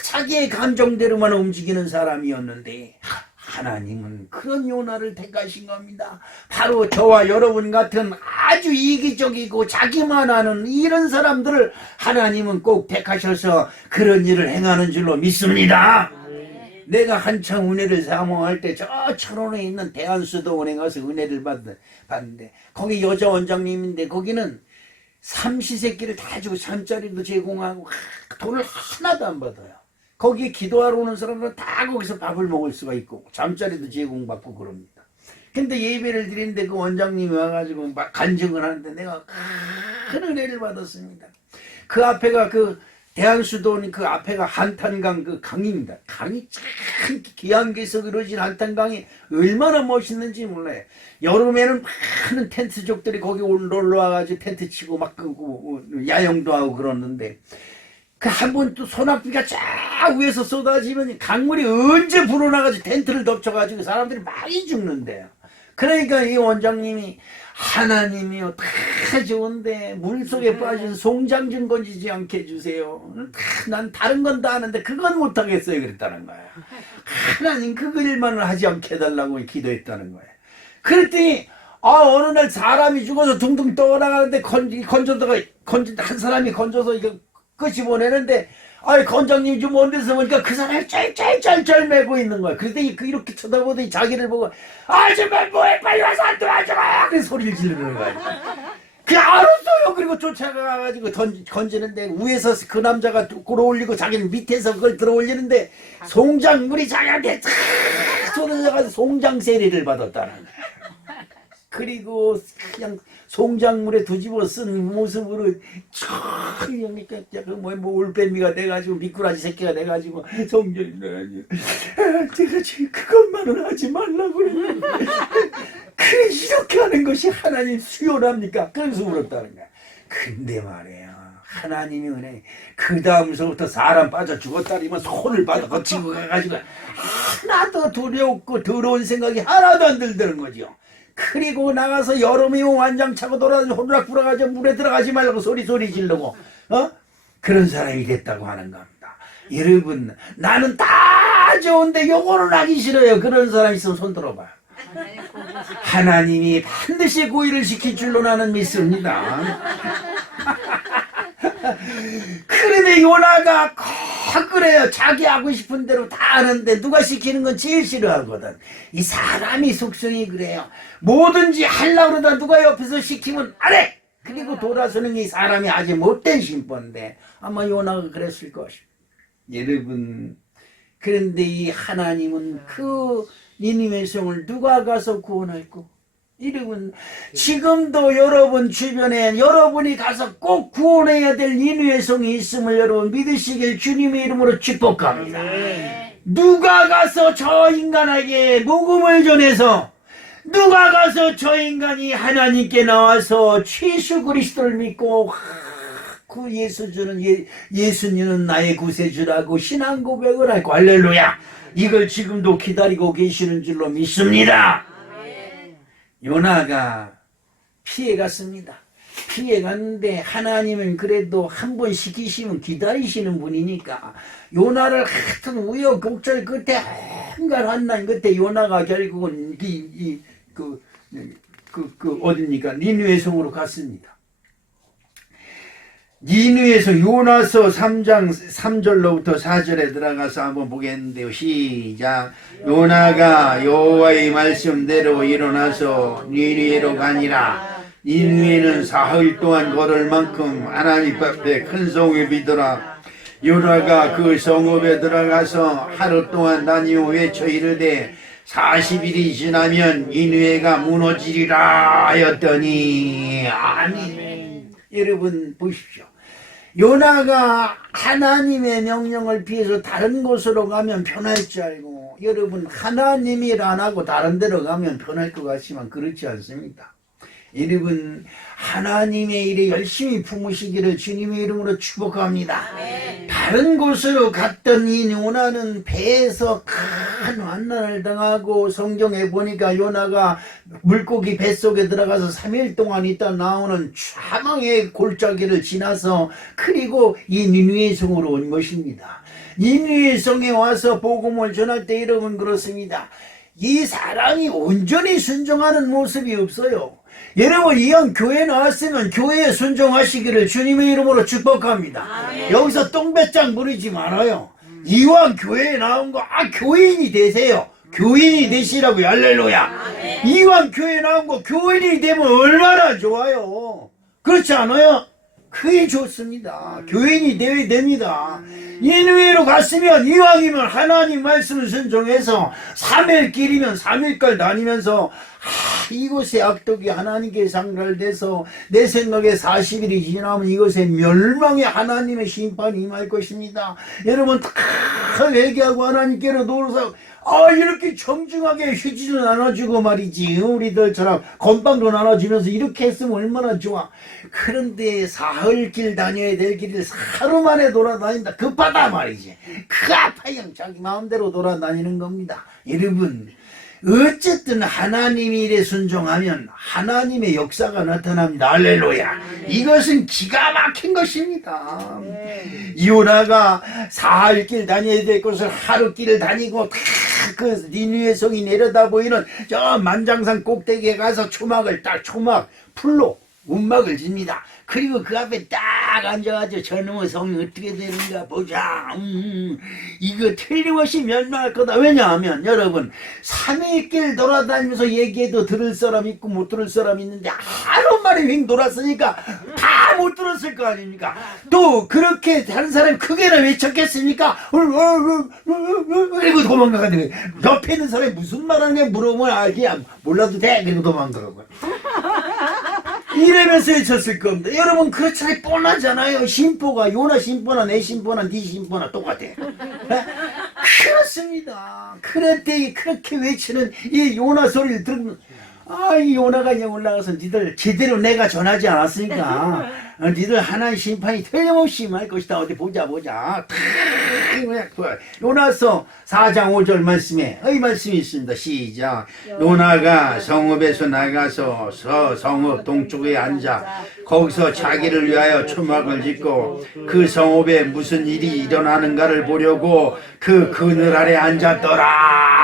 자기의 감정대로만 움직이는 사람이었는데 하나님은 그런 요나를 택하신 겁니다. 바로 저와 여러분 같은 아주 이기적이고 자기만 하는 이런 사람들을 하나님은 꼭 택하셔서 그런 일을 행하는 줄로 믿습니다. 내가 한창 은혜를 사모할 때 저 철원에 있는 대한수도원에 가서 은혜를 받는데 거기 여자 원장님인데 거기는 삼시세끼를 다 주고 잠자리도 제공하고 돈을 하나도 안 받아요. 거기에 기도하러 오는 사람들은 다 거기서 밥을 먹을 수가 있고 잠자리도 제공받고 그럽니다. 근데 예배를 드리는데 그 원장님이 와가지고 막 간증을 하는데 내가 큰 은혜를 받았습니다. 그 앞에가 대한수도원 그 앞에가 한탄강 그 강입니다. 강이 참 기암기에서 그러진 한탄강이 얼마나 멋있는지 몰라요. 여름에는 많은 텐트족들이 거기 놀러 와가지고 텐트 치고 막 야영도 하고 그러는데 한 번 또 소낙비가 쫙 위에서 쏟아지면 강물이 언제 불어나가지고 텐트를 덮쳐가지고 사람들이 많이 죽는데요. 그러니까 이 원장님이 하나님이요 다 좋은데 물속에 빠진 송장 좀 건지지 않게 해주세요. 난 다른 건 다 하는데 그건 못하겠어요 그랬다는 거야. 하나님 그 일만을 하지 않게 해달라고 기도했다는 거야. 그랬더니 어느 날 사람이 죽어서 둥둥 떠나가는데 한 사람이 건져서 이거 끝이 보내는데 건장님이 좀 먼 데서 보니까 그 사람이 짤짤짤짤 매고 있는 거야. 그랬더니 이렇게 쳐다보더니 자기를 보고 정말 뭐해 빨리 와서 안 도와줘라 그 소리를 지르는 거야. 알았어요. 그리고 쫓아가가지고 건지는데 위에서 그 남자가 끌어올리고 자기는 밑에서 그걸 들어올리는데 송장물이 자기한테 쫙 쏟아져가지고 송장 세례를 받았다는 거야. 그리고 그냥 송장물에 뒤집어 쓴 모습으로 뭐 올빼미가 돼가지고 미꾸라지 새끼가 돼가지고 성전이 제가 지금 그것만은 하지 말라고 그랬는데 그래 이렇게 하는 것이 하나님 수요랍니까? 그래서 울었다는 거야. 근데 말이에요 하나님이 은혜 그 다음서부터 사람 빠져 죽었다니면 손을 받아 거치고 가가지고 하나도 두렵고 더러운 생각이 하나도 안 들더는 거죠. 그리고 나가서 여름이 완장 차고 돌아다니고 호루락 불어가지고 물에 들어가지 말라고 소리 지르고 그런 사람이 됐다고 하는 겁니다. 여러분 나는 다 좋은데 요거는 하기 싫어요. 그런 사람 있으면 손 들어봐요. 하나님이 반드시 구의를 시킬 줄로 나는 믿습니다. 그런데 요나가 꼭 그래요. 자기 하고 싶은 대로 다 하는데 누가 시키는 건 제일 싫어하거든. 이 사람이 속성이 그래요. 뭐든지 하려고 그러다 누가 옆에서 시키면 안 해! 그리고 돌아서는 이 사람이 아주 못된 심보인데 아마 요나가 그랬을 것입니다. 여러분, 그런데 이 하나님은 그 니느웨 성을 누가 가서 구원할까? 여러분, 지금도 여러분 주변에 여러분이 가서 꼭 구원해야 될 니느웨 성이 있음을 여러분 믿으시길 주님의 이름으로 축복합니다. 누가 가서 저 인간에게 복음을 전해서 누가 가서 저 인간이 하나님께 나와서 예수 그리스도를 믿고 그 예수님은 나의 구세주라고 신앙 고백을 하고 할렐루야, 이걸 지금도 기다리고 계시는 줄로 믿습니다. 요나가 피해갔습니다. 피해갔는데 하나님은 그래도 한 번 시키시면 기다리시는 분이니까 요나를 하여튼 우여곡절 끝에 한가한 하나님 끝에 요나가 결국은 어딥니까? 니느웨 성으로 갔습니다. 니느웨서 요나서 3장 3절로부터 4절에 들어가서 한번 보겠는데요. 시작. 요나가 여호와의 말씀대로 일어나서 니느웨로 가니라. 니느웨는 사흘 동안 걸을 만큼 하나님 앞에 큰 성을 비더라. 요나가 그 성읍에 들어가서 하루 동안 다니며 외쳐 이르되 40일이 지나면 니느웨가 무너지리라 하였더니 아멘. 여러분 보십시오. 요나가 하나님의 명령을 피해서 다른 곳으로 가면 편할 줄 알고, 여러분 하나님이 일 안 하고 다른 데로 가면 편할 것 같지만 그렇지 않습니다. 여러분 하나님의 일에 열심히 품으시기를 주님의 이름으로 축복합니다. 다른 곳으로 갔던 이 요나는 배에서 큰 환난을 당하고, 성경에 보니까 요나가 물고기 뱃속에 들어가서 3일 동안 있다 나오는 사망의 골짜기를 지나서 그리고 이 니느웨 성으로 온 것입니다. 니느웨 성에 와서 복음을 전할 때 여러분 그렇습니다. 이 사람이 온전히 순종하는 모습이 없어요. 여러분 이왕 교회 나왔으면 교회에 순종하시기를 주님의 이름으로 축복합니다. 아멘. 여기서 똥배짱 부리지 말아요. 이왕 교회에 나온 거 교인이 되세요. 교인이 되시라고요. 할렐루야. 아멘. 이왕 교회에 나온 거 교인이 되면 얼마나 좋아요. 그렇지 않아요? 그게 좋습니다. 교인이 되어야 됩니다. 니느웨로 갔으면 이왕이면 하나님 말씀을 순종해서 3일 길이면 3일간 다니면서 이곳에 악독이 하나님께 상달돼서 내 생각에 40일이 지나면 이것에 멸망의 하나님의 심판이 임할 것입니다. 여러분 다 회개하고 하나님께로 돌아서 이렇게 정중하게 휴지도 나눠주고 말이지, 우리들처럼 건빵도 나눠주면서 이렇게 했으면 얼마나 좋아. 그런데 사흘길 다녀야 될 길을 하루 만에 돌아다닌다. 급하다 말이지. 그 아파요. 자기 마음대로 돌아다니는 겁니다. 여러분 어쨌든 하나님의 일에 순종하면 하나님의 역사가 나타납니다. 할렐루야. 이것은 기가 막힌 것입니다. 요나가 사흘길 다녀야 될 곳을 하루 길을 다니고 그 니느웨 성이 내려다 보이는 저 만장산 꼭대기에 가서 초막 풀로 운막을 집니다. 그리고 그 앞에 딱 앉아가지고 저놈의 성이 어떻게 되는가 보자. 이거 틀림없이 멸망할 거다. 왜냐하면 여러분 3일길 돌아다니면서 얘기해도 들을 사람 있고 못 들을 사람 있는데 하루 만에 휙 돌았으니까 다 못 들었을 거 아닙니까? 또 그렇게 다른 사람이 크게나 외쳤겠습니까? 그리고 도망가가지고 옆에 있는 사람이 무슨 말하냐 물어보면 그냥 몰라도 돼. 그리고 도망가고 이러면서 외쳤을 겁니다. 여러분 그렇잖아요. 뻔하잖아요. 심보가 요나 심보나 내 심보나 네 심보나 똑같아. 그렇습니다. 그랬더니 그렇게 외치는 이 요나 소리를 들으면 이 요나가 그냥 올라가서 니들 제대로 내가 전하지 않았으니까 니들 하나의 심판이 틀림없이 임할 것이다. 어디 보자. 요나서 4장 5절 말씀에 말씀이 있습니다. 시작. 요나가 성읍에서 나가서 성읍 동쪽에 앉아 거기서 자기를 위하여 초막을 짓고 그 성읍에 무슨 일이 일어나는가를 보려고 그 그늘 아래 앉았더라.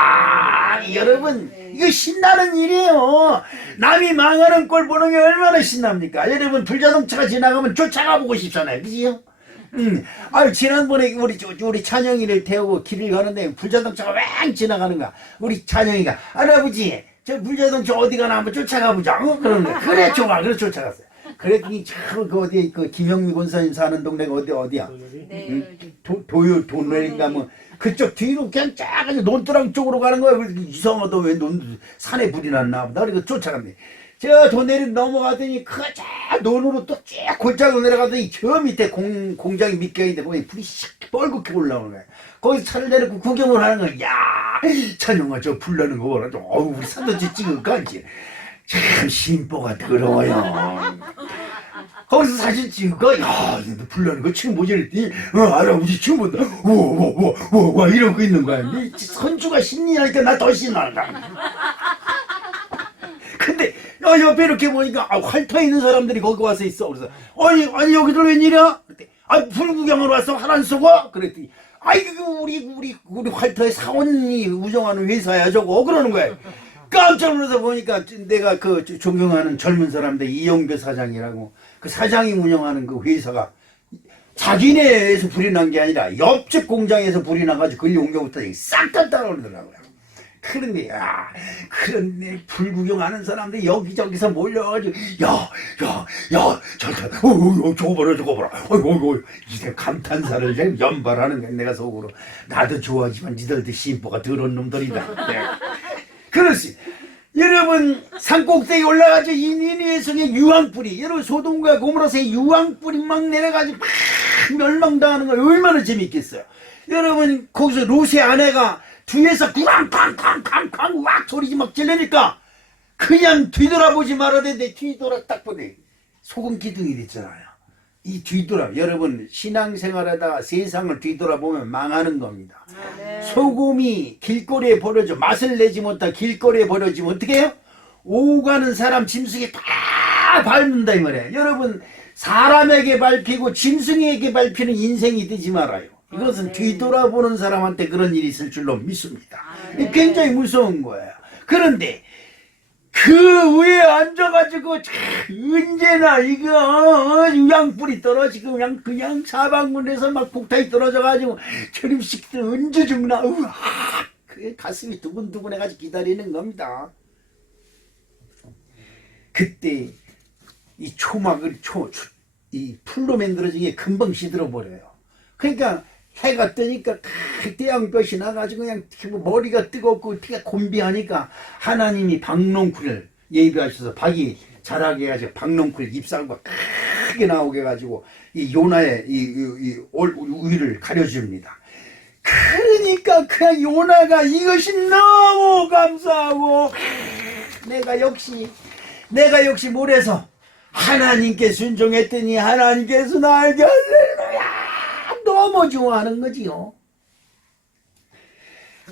여러분 이거 신나는 일이에요. 남이 망하는 꼴 보는 게 얼마나 신납니까? 여러분 불자동차가 지나가면 쫓아가 보고 싶잖아요. 그지요? 지난번에 우리 찬영이를 태우고 길을 가는데 불자동차가 왱 지나가는 거야. 우리 찬영이가 할아버지 저 불자동차 어디 가나 한번 쫓아가 보자. 그러는 거야. 그래 좋아. 그래서 쫓아갔어요. 그랬더니 참 그 어디 그 김영미 권사님 사는 동네가 어디야? 도널인가 뭐 그쪽 뒤로 그냥 쫙 논두랑 쪽으로 가는 거야. 그래서 이상하다 왜 산에 불이 났나 보다. 그래서 쫓아갔네. 저 도내리 넘어가더니 그저 논으로 또 쫙 골짜기로 내려가더니 저 밑에 공장이 밑경인데 보니 불이 샥 뻘겋게 올라오는 거야. 거기서 차를 내놓고 구경을 하는 거야. 야 찬영아 저 불 나는 거 봐라. 어우 우리 사도지 찍을까 이제. 참 심보가 더러워요. 거기서 사진 찍을까? 야 얘도 불 나는 거 지금 뭐지 이랬더니 할아버지 지금 본다. 와 이러고 있는 거야. 선주가 신이니까 나 더 신난다. 근데 옆에 이렇게 보니까 활터에 있는 사람들이 거기 와서 있어. 그래서 아니 여기들 웬일이야? 그랬더니 불 구경을 왔어 하나 쓰고? 그랬더니 우리 활터에 사원이 운영하는 회사야 저거 그러는 거야. 깜짝 놀라서 보니까 내가 그 존경하는 젊은 사람들 이영배 사장이라고 그 사장이 운영하는 그 회사가 자기네에서 불이 난 게 아니라 옆집 공장에서 불이 나가지고 그걸 옮겨부터 싹 다 따라오더라고요. 그런데 그런데 불 구경하는 사람들이 여기저기서 몰려가지고 저거 봐라 이제 감탄사를 지금 연발하는 거야. 내가 속으로 나도 좋아하지만 니들도 심보가 더러운 놈들이다. 그렇지. 여러분 산꼭대기 올라가서 이니니에성의 유황불이 여러분 소돔과 고모라서의 유황불이 막 내려가지고 막 멸망당하는 거 얼마나 재밌겠어요. 여러분 거기서 롯의 아내가 뒤에서 쾅쾅쾅쾅쾅 왁 소리 막 질르니까 그냥 뒤돌아보지 말아야 되는데 뒤돌아 딱 보니 소금 기둥이 됐잖아요. 이 뒤돌아 여러분 신앙생활하다가 세상을 뒤돌아보면 망하는 겁니다. 소금이 길거리에 버려져 맛을 내지 못하 길거리에 버려지면 어떻게 해요? 오고 가는 사람 짐승이 다 밟는다 이 말이에요. 여러분 사람에게 밟히고 짐승에게 밟히는 인생이 되지 말아요. 이것은 뒤돌아보는 사람한테 그런 일이 있을 줄로 믿습니다. 굉장히 무서운 거예요. 그런데 그 위에 앉아가지고 언제나 이거 유황불이 떨어지고 그냥 사방문에서 막 폭탄이 떨어져가지고 저림식들 언제 죽나 그 가슴이 두근두근해가지고 기다리는 겁니다. 그때 이 초막을 이 풀로 만들어진 게 금방 시들어버려요. 그러니까 해가 뜨니까 태양볕이 나가지고 그냥 머리가 뜨겁고 피가 곤비하니까 하나님이 박농쿨을 예비하셔서 박이 자라게 해가지고 박농쿨 잎사귀가 크게 나오게 해가지고 이 요나의 이 위를 가려줍니다. 그러니까 그냥 요나가 이것이 너무 감사하고 내가 역시 물에서 하나님께 순종했더니 하나님께서 나에게 할렐루야 너무 좋아하는 거지요.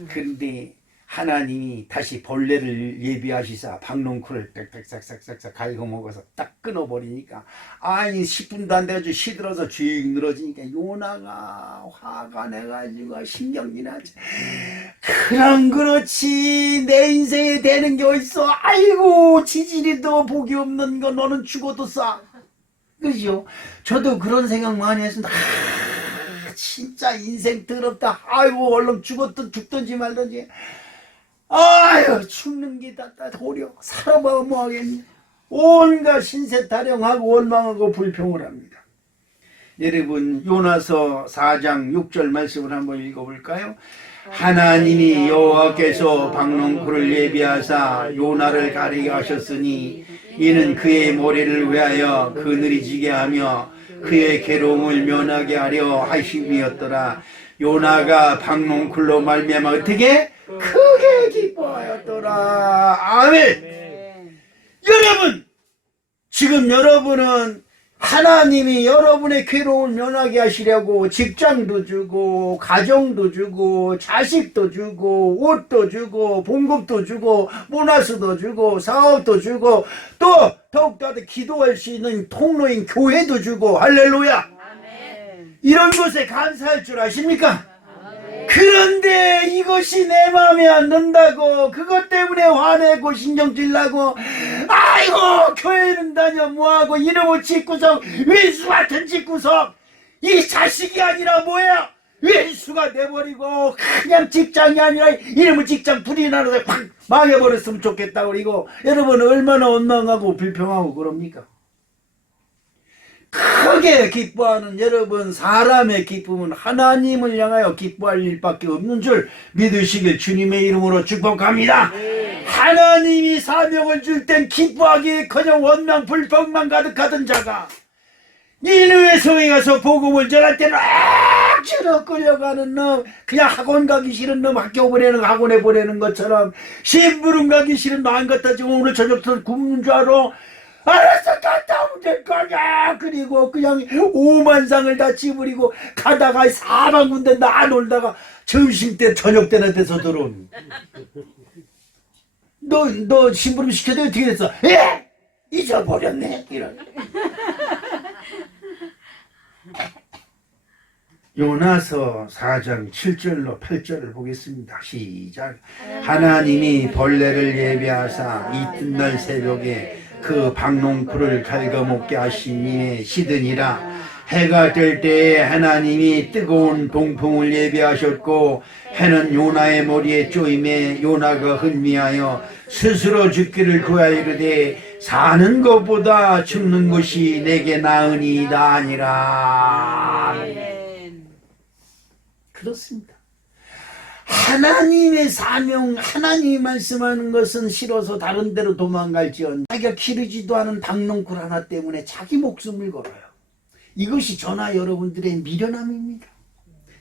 그런데 하나님이 다시 벌레를 예비하시사 박농쿨을 빽빽싹싹싹싹 갈고 먹어서 딱 끊어버리니까 10분도 안 돼가지고 시들어서 쥐 늘어지니까 요나가 화가 내가지고 신경이 나지. 그렇지 내 인생에 되는 게 어딨어. 아이고 지질이도 복이 없는 거 너는 죽어도 싸. 그죠? 저도 그런 생각 많이 했습니다. 진짜 인생 더럽다. 아이고 얼른 죽든지 말든지. 아유 죽는 게 도려 살아봐 뭐하겠니. 온갖 신세 타령하고 원망하고 불평을 합니다. 여러분 요나서 4장 6절 말씀을 한번 읽어볼까요? 하나님이 여호와께서 박농쿨을 예비하사 요나를 가리게 하셨으니 이는 그의 모래를 위하여 그늘이 지게 하며 그의 괴로움을 면하게 하려 하심이었더라. 요나가 박농쿨로 말미암아 어떻게? 크게 기뻐하였더라. 아멘. 여러분 지금 여러분은 하나님이 여러분의 괴로움을 면하게 하시려고 직장도 주고 가정도 주고 자식도 주고 옷도 주고 봉급도 주고 보너스도 주고 사업도 주고 또 더욱더 기도할 수 있는 통로인 교회도 주고 할렐루야. 아멘. 이런 것에 감사할 줄 아십니까? 아멘. 그런데 이것이 내 마음에 안 든다고 그것 때문에 화내고 신경질나고 아이고 교회는 다녀 뭐하고 이놈의 집구석 왼수 같은 집구석 이 자식이 아니라 뭐야 왼수가 내버리고 그냥 직장이 아니라 이놈의 직장 불이 나서 확 망해버렸으면 좋겠다고 그리고 여러분 얼마나 원망하고 불평하고 그럽니까? 크게 기뻐하는 여러분 사람의 기쁨은 하나님을 향하여 기뻐할 일밖에 없는 줄 믿으시길 주님의 이름으로 축복합니다. 하나님이 사명을 줄 땐 기뻐하기커녕 원망 불평만 가득하던 자가 니느웨 성에 가서 복음을 전할 때는 억지로 끌려가는 놈 그냥 학원 가기 싫은 놈 학교 보내는 학원에 보내는 것처럼 심부름 가기 싫은 놈 안 갖다 주고 오늘 저녁부터 굶는 줄 알아? 알았어 갔다 오면 될 거냐 그리고 그냥 5만상을 다 찌부리고 가다가 사방 군데 나 놀다가 점심때 저녁때나 돼서 들어오니 너 심부름 시켜도 어떻게 됐어? 예? 잊어버렸네 이런 요나서 4장 7절로 8절을 보겠습니다. 시작. 하나님이 벌레를 예비하사 이튿날 새벽에 그 박농쿨을 갉아먹게 하시니 시드니라. 해가 될 때에 하나님이 뜨거운 동풍을 예비하셨고 해는 요나의 머리에 쪼임에 요나가 흥미하여 스스로 죽기를 구하이르되 사는 것보다 죽는 것이 내게 나으니이다 아니라. 그렇습니다. 하나님의 사명, 하나님이 말씀하는 것은 싫어서 다른 데로 도망갈지언 자기가 기르지도 않은 박농쿨 하나 때문에 자기 목숨을 걸어요. 이것이 저나 여러분들의 미련함입니다.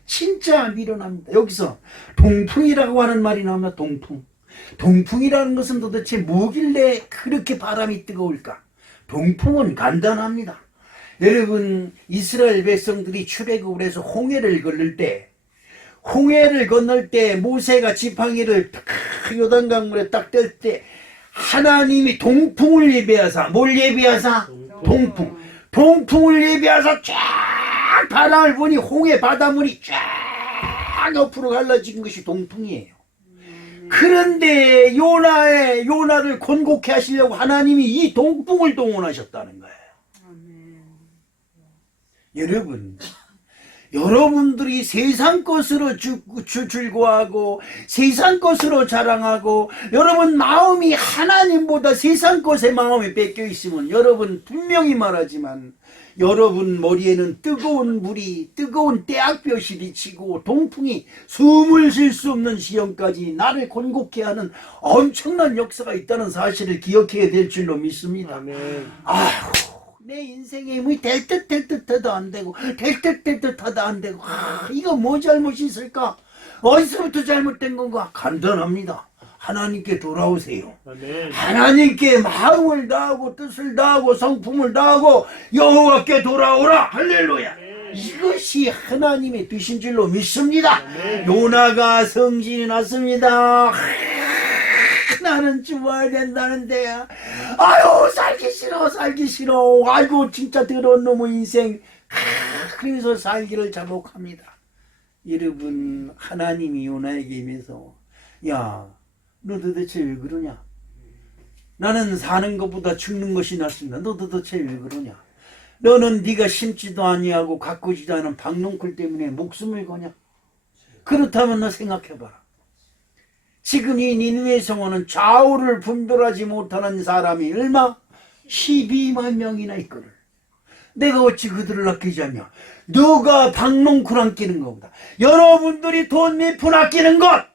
진짜 미련합니다. 여기서 동풍이라고 하는 말이 나오면 동풍. 동풍이라는 것은 도대체 뭐길래 그렇게 바람이 뜨거울까? 동풍은 간단합니다. 여러분 이스라엘 백성들이 출애굽을 해서 홍해를 건널 때 모세가 지팡이를 요단강물에 딱 뗄 때 하나님이 동풍을 예비하사 뭘 예비하사? 동풍을 예비하사 쫙 바람을 부니 홍해 바닷물이 쫙 옆으로 갈라진 것이 동풍이에요. 그런데 요나를 곤곡해 하시려고 하나님이 이 동풍을 동원하셨다는 거예요. 여러분들이 세상 것으로 즐거워하고 세상 것으로 자랑하고 여러분 마음이 하나님보다 세상 것에 마음이 뺏겨 있으면 여러분 분명히 말하지만 여러분 머리에는 뜨거운 물이 뜨거운 떼약볕이 비치고 동풍이 숨을 쉴 수 없는 시험까지 나를 곤곡해 하는 엄청난 역사가 있다는 사실을 기억해야 될 줄로 믿습니다. 아휴 내 인생에 뭐 될 듯 하도 안 되고 될 듯 하도 안 되고 이거 뭐 잘못이 있을까? 어디서부터 잘못된 건가? 간단합니다. 하나님께 돌아오세요. 하나님께 마음을 다하고 뜻을 다하고 성품을 다하고 여호와께 돌아오라. 할렐루야. 이것이 하나님의 뜻인 줄로 믿습니다. 요나가 성진이 났습니다. 나는 죽어야 된다는데 아유 살기 싫어 아이고 진짜 더러운 놈의 인생 그래서 살기를 자복합니다. 여러분 하나님이 요나에게 임해서 야 너 도대체 왜 그러냐? 나는 사는 것보다 죽는 것이 낫습니다. 너 도대체 왜 그러냐? 너는 네가 심지도 아니하고 가꾸지도 않은 박농쿨 때문에 목숨을 거냐? 그렇다면 너 생각해봐라. 지금 이 니느웨 성원은 좌우를 분별하지 못하는 사람이 얼마? 12만 명이나 있거든. 내가 어찌 그들을 아끼지 않냐? 너가 박농쿨 아끼는 것보다 여러분들이 돈 몇 푼 아끼는 것,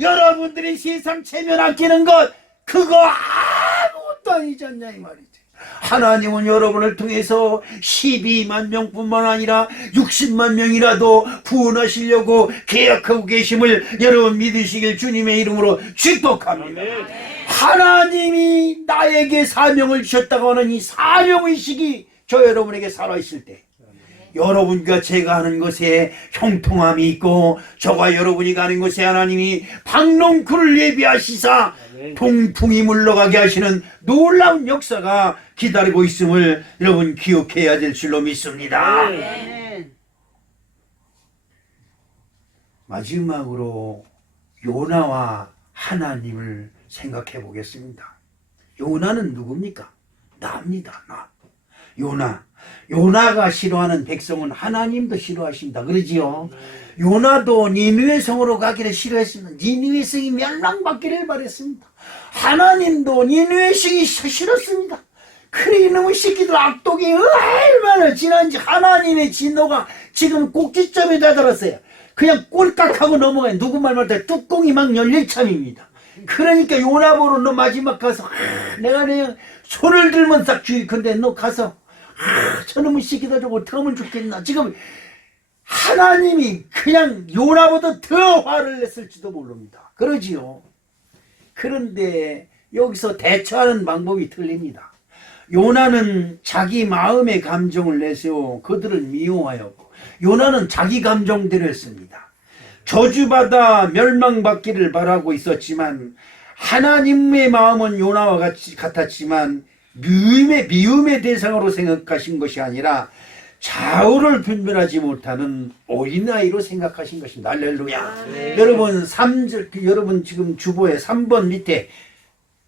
여러분들이 세상 체면 아끼는 것, 그거 아무것도 아니지 않냐 이 말이지. 하나님은 여러분을 통해서 12만 명뿐만 아니라 60만 명이라도 구원하시려고 계약하고 계심을 여러분 믿으시길 주님의 이름으로 축복합니다. 하나님이 나에게 사명을 주셨다고 하는 이 사명의식이 저 여러분에게 살아있을 때 여러분과 제가 하는 것에 형통함이 있고 저와 여러분이 가는 것에 하나님이 박농쿨을 예비하시사 동풍이 물러가게 하시는 놀라운 역사가 기다리고 있음을 여러분 기억해야 될 줄로 믿습니다. 마지막으로 요나와 하나님을 생각해 보겠습니다. 요나는 누굽니까? 나입니다. 나. 요나가 싫어하는 백성은 하나님도 싫어하신다. 그러지요? 요나도 니느웨 성으로 가기를 싫어했습니다. 니느웨 성이 멸망받기를 바랬습니다. 하나님도 니느웨 성이 싫었습니다. 그래 이놈의 새끼들 악독이 얼마나 지난지 하나님의 진노가 지금 꼭지점에 다다랐어요. 그냥 꼴깍하고 넘어가요. 누구 말 못해 뚜껑이 막 열릴 참입니다. 그러니까 요나 보러 너 마지막 가서 내가 그냥 손을 들면 딱 주의컨대 너 가서 저놈의 새끼들 좀 어떻게 하면 좋겠나. 지금 하나님이 그냥 요나보다 더 화를 냈을지도 모릅니다. 그러지요. 그런데 여기서 대처하는 방법이 틀립니다. 요나는 자기 마음의 감정을 내세워 그들을 미워하였고 요나는 자기 감정대로 했습니다. 저주받아 멸망받기를 바라고 있었지만 하나님의 마음은 요나와 같았지만 미움의 대상으로 생각하신 것이 아니라 좌우를 분별하지 못하는 어린아이로 생각하신 것입니다. 할렐루야. 네. 여러분 3절 여러분 지금 주보에 3번 밑에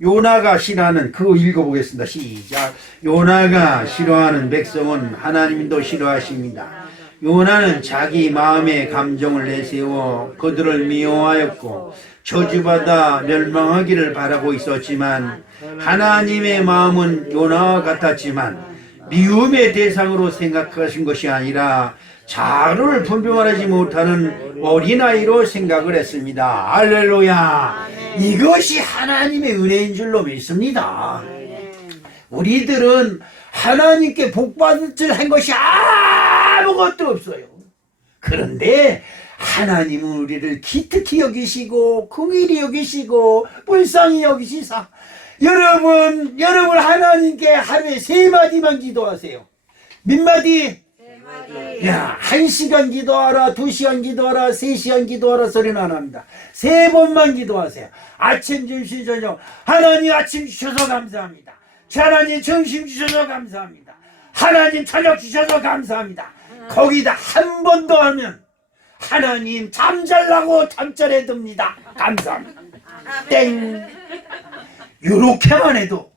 요나가 싫어하는 그거 읽어보겠습니다. 시작. 요나가 싫어하는 백성은 하나님도 싫어하십니다. 요나는 자기 마음의 감정을 내세워 그들을 미워하였고 저주받아 멸망하기를 바라고 있었지만 하나님의 마음은 요나와 같았지만 미움의 대상으로 생각하신 것이 아니라 자루를 분별하지 못하는 어린아이로 생각을 했습니다. 할렐루야. 이것이 하나님의 은혜인 줄로 믿습니다. 우리들은 하나님께 복받을 줄 한 것이 아무것도 없어요. 그런데 하나님은 우리를 기특히 여기시고 긍휼히 여기시고 불쌍히 여기시사 여러분 하나님께 하루에 3마디만 기도하세요. 몇 마디? 야, 1시간 기도하라, 2시간 기도하라, 3시간 기도하라 소리는 안 합니다. 3번만 기도하세요. 아침, 점심, 저녁. 하나님 아침 주셔서 감사합니다. 하나님 점심 주셔서 감사합니다. 하나님 저녁 주셔서 감사합니다. 거기다 한 번 더 하면 하나님 잠잘라고 잠자리에 듭니다. 감사합니다. 땡. 요렇게만 해도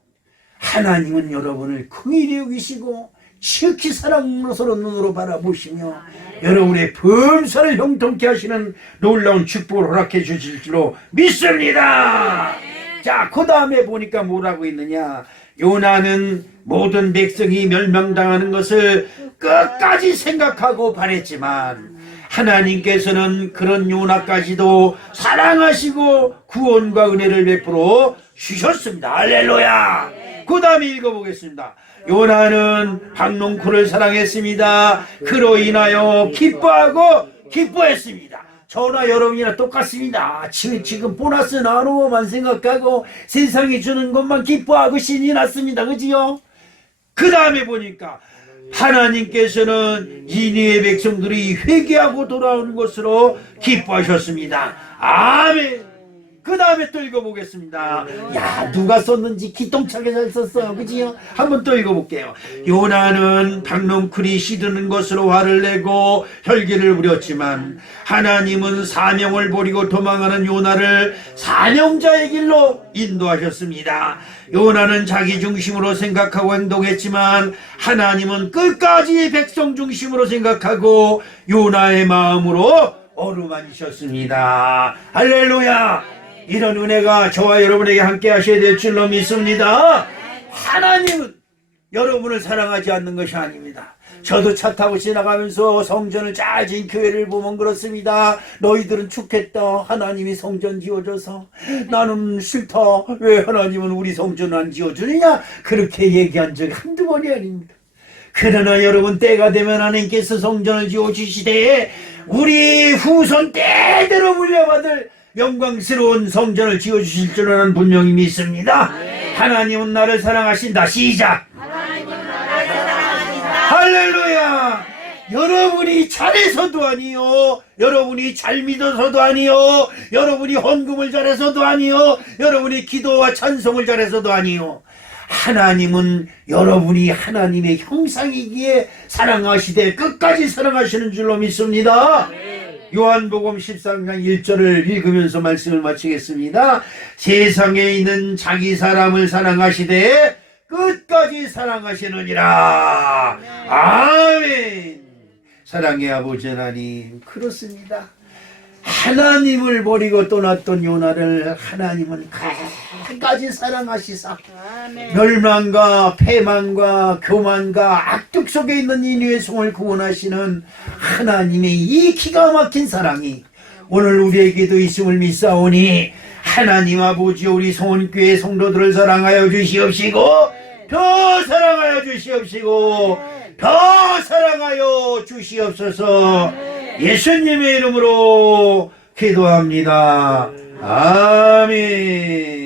하나님은 여러분을 긍휼히 여기시고 지극히 사랑으로 눈으로 바라보시며 여러분의 범사를 형통케 하시는 놀라운 축복을 허락해 주실 줄로 믿습니다. 자, 그 다음에 보니까 뭐라고 있느냐. 요나는 모든 백성이 멸망당하는 것을 끝까지 생각하고 바랬지만 하나님께서는 그런 요나까지도 사랑하시고 구원과 은혜를 베풀어 주셨습니다. 할렐루야. 그 다음에 읽어보겠습니다. 요나는 박농쿨을 사랑했습니다. 그로 인하여 기뻐했습니다. 저나 여러분이나 똑같습니다. 지금 보너스 나누어만 생각하고 세상이 주는 것만 기뻐하고 신이 났습니다. 그지요? 그 다음에 보니까 하나님께서는 니느웨 백성들이 회개하고 돌아오는 것으로 기뻐하셨습니다. 아멘. 그 다음에 또 읽어보겠습니다. 야, 누가 썼는지 기똥차게 잘 썼어요. 그지요? 한번 또 읽어볼게요. 요나는 박농쿨이 시드는 것으로 화를 내고 혈기를 부렸지만 하나님은 사명을 버리고 도망하는 요나를 사명자의 길로 인도하셨습니다. 요나는 자기 중심으로 생각하고 행동했지만 하나님은 끝까지 백성 중심으로 생각하고 요나의 마음으로 어루만지셨습니다. 할렐루야. 이런 은혜가 저와 여러분에게 함께 하셔야 될 줄로 믿습니다. 하나님은 여러분을 사랑하지 않는 것이 아닙니다. 저도 차 타고 지나가면서 성전을 잘 지은 교회를 보면 그렇습니다. 너희들은 좋겠다. 하나님이 성전 지어줘서. 나는 싫다. 왜 하나님은 우리 성전을 안 지어주느냐? 그렇게 얘기한 적이 한두 번이 아닙니다. 그러나 여러분, 때가 되면 하나님께서 성전을 지어주시되 우리 후손 때대로 물려받을 영광스러운 성전을 지어주실 줄은 분명히 믿습니다. 하나님은 나를 사랑하신다. 시작. 하나님은 나를 사랑하신다. 할렐루야. 여러분이 잘해서도 아니요, 여러분이 잘 믿어서도 아니요, 여러분이 헌금을 잘해서도 아니요, 여러분이 기도와 찬송을 잘해서도 아니요, 하나님은 여러분이 하나님의 형상이기에 사랑하시되 끝까지 사랑하시는 줄로 믿습니다. 요한복음 13장 1절을 읽으면서 말씀을 마치겠습니다. 세상에 있는 자기 사람을 사랑하시되 끝까지 사랑하시느니라. 아멘. 사랑의 아버지 하나님, 그렇습니다. 하나님을 버리고 떠났던 요나를 하나님은 끝까지 사랑하시사 멸망과 패망과 교만과 악독 속에 있는 인류의 성을 구원하시는 하나님의 이 기가 막힌 사랑이 오늘 우리에게도 있음을 믿사오니 하나님 아버지, 우리 성원교회 성도들을 사랑하여 주시옵시고 더 사랑하여 주시옵시고 더 사랑하여 주시옵소서. 예수님의 이름으로 기도합니다. 아멘.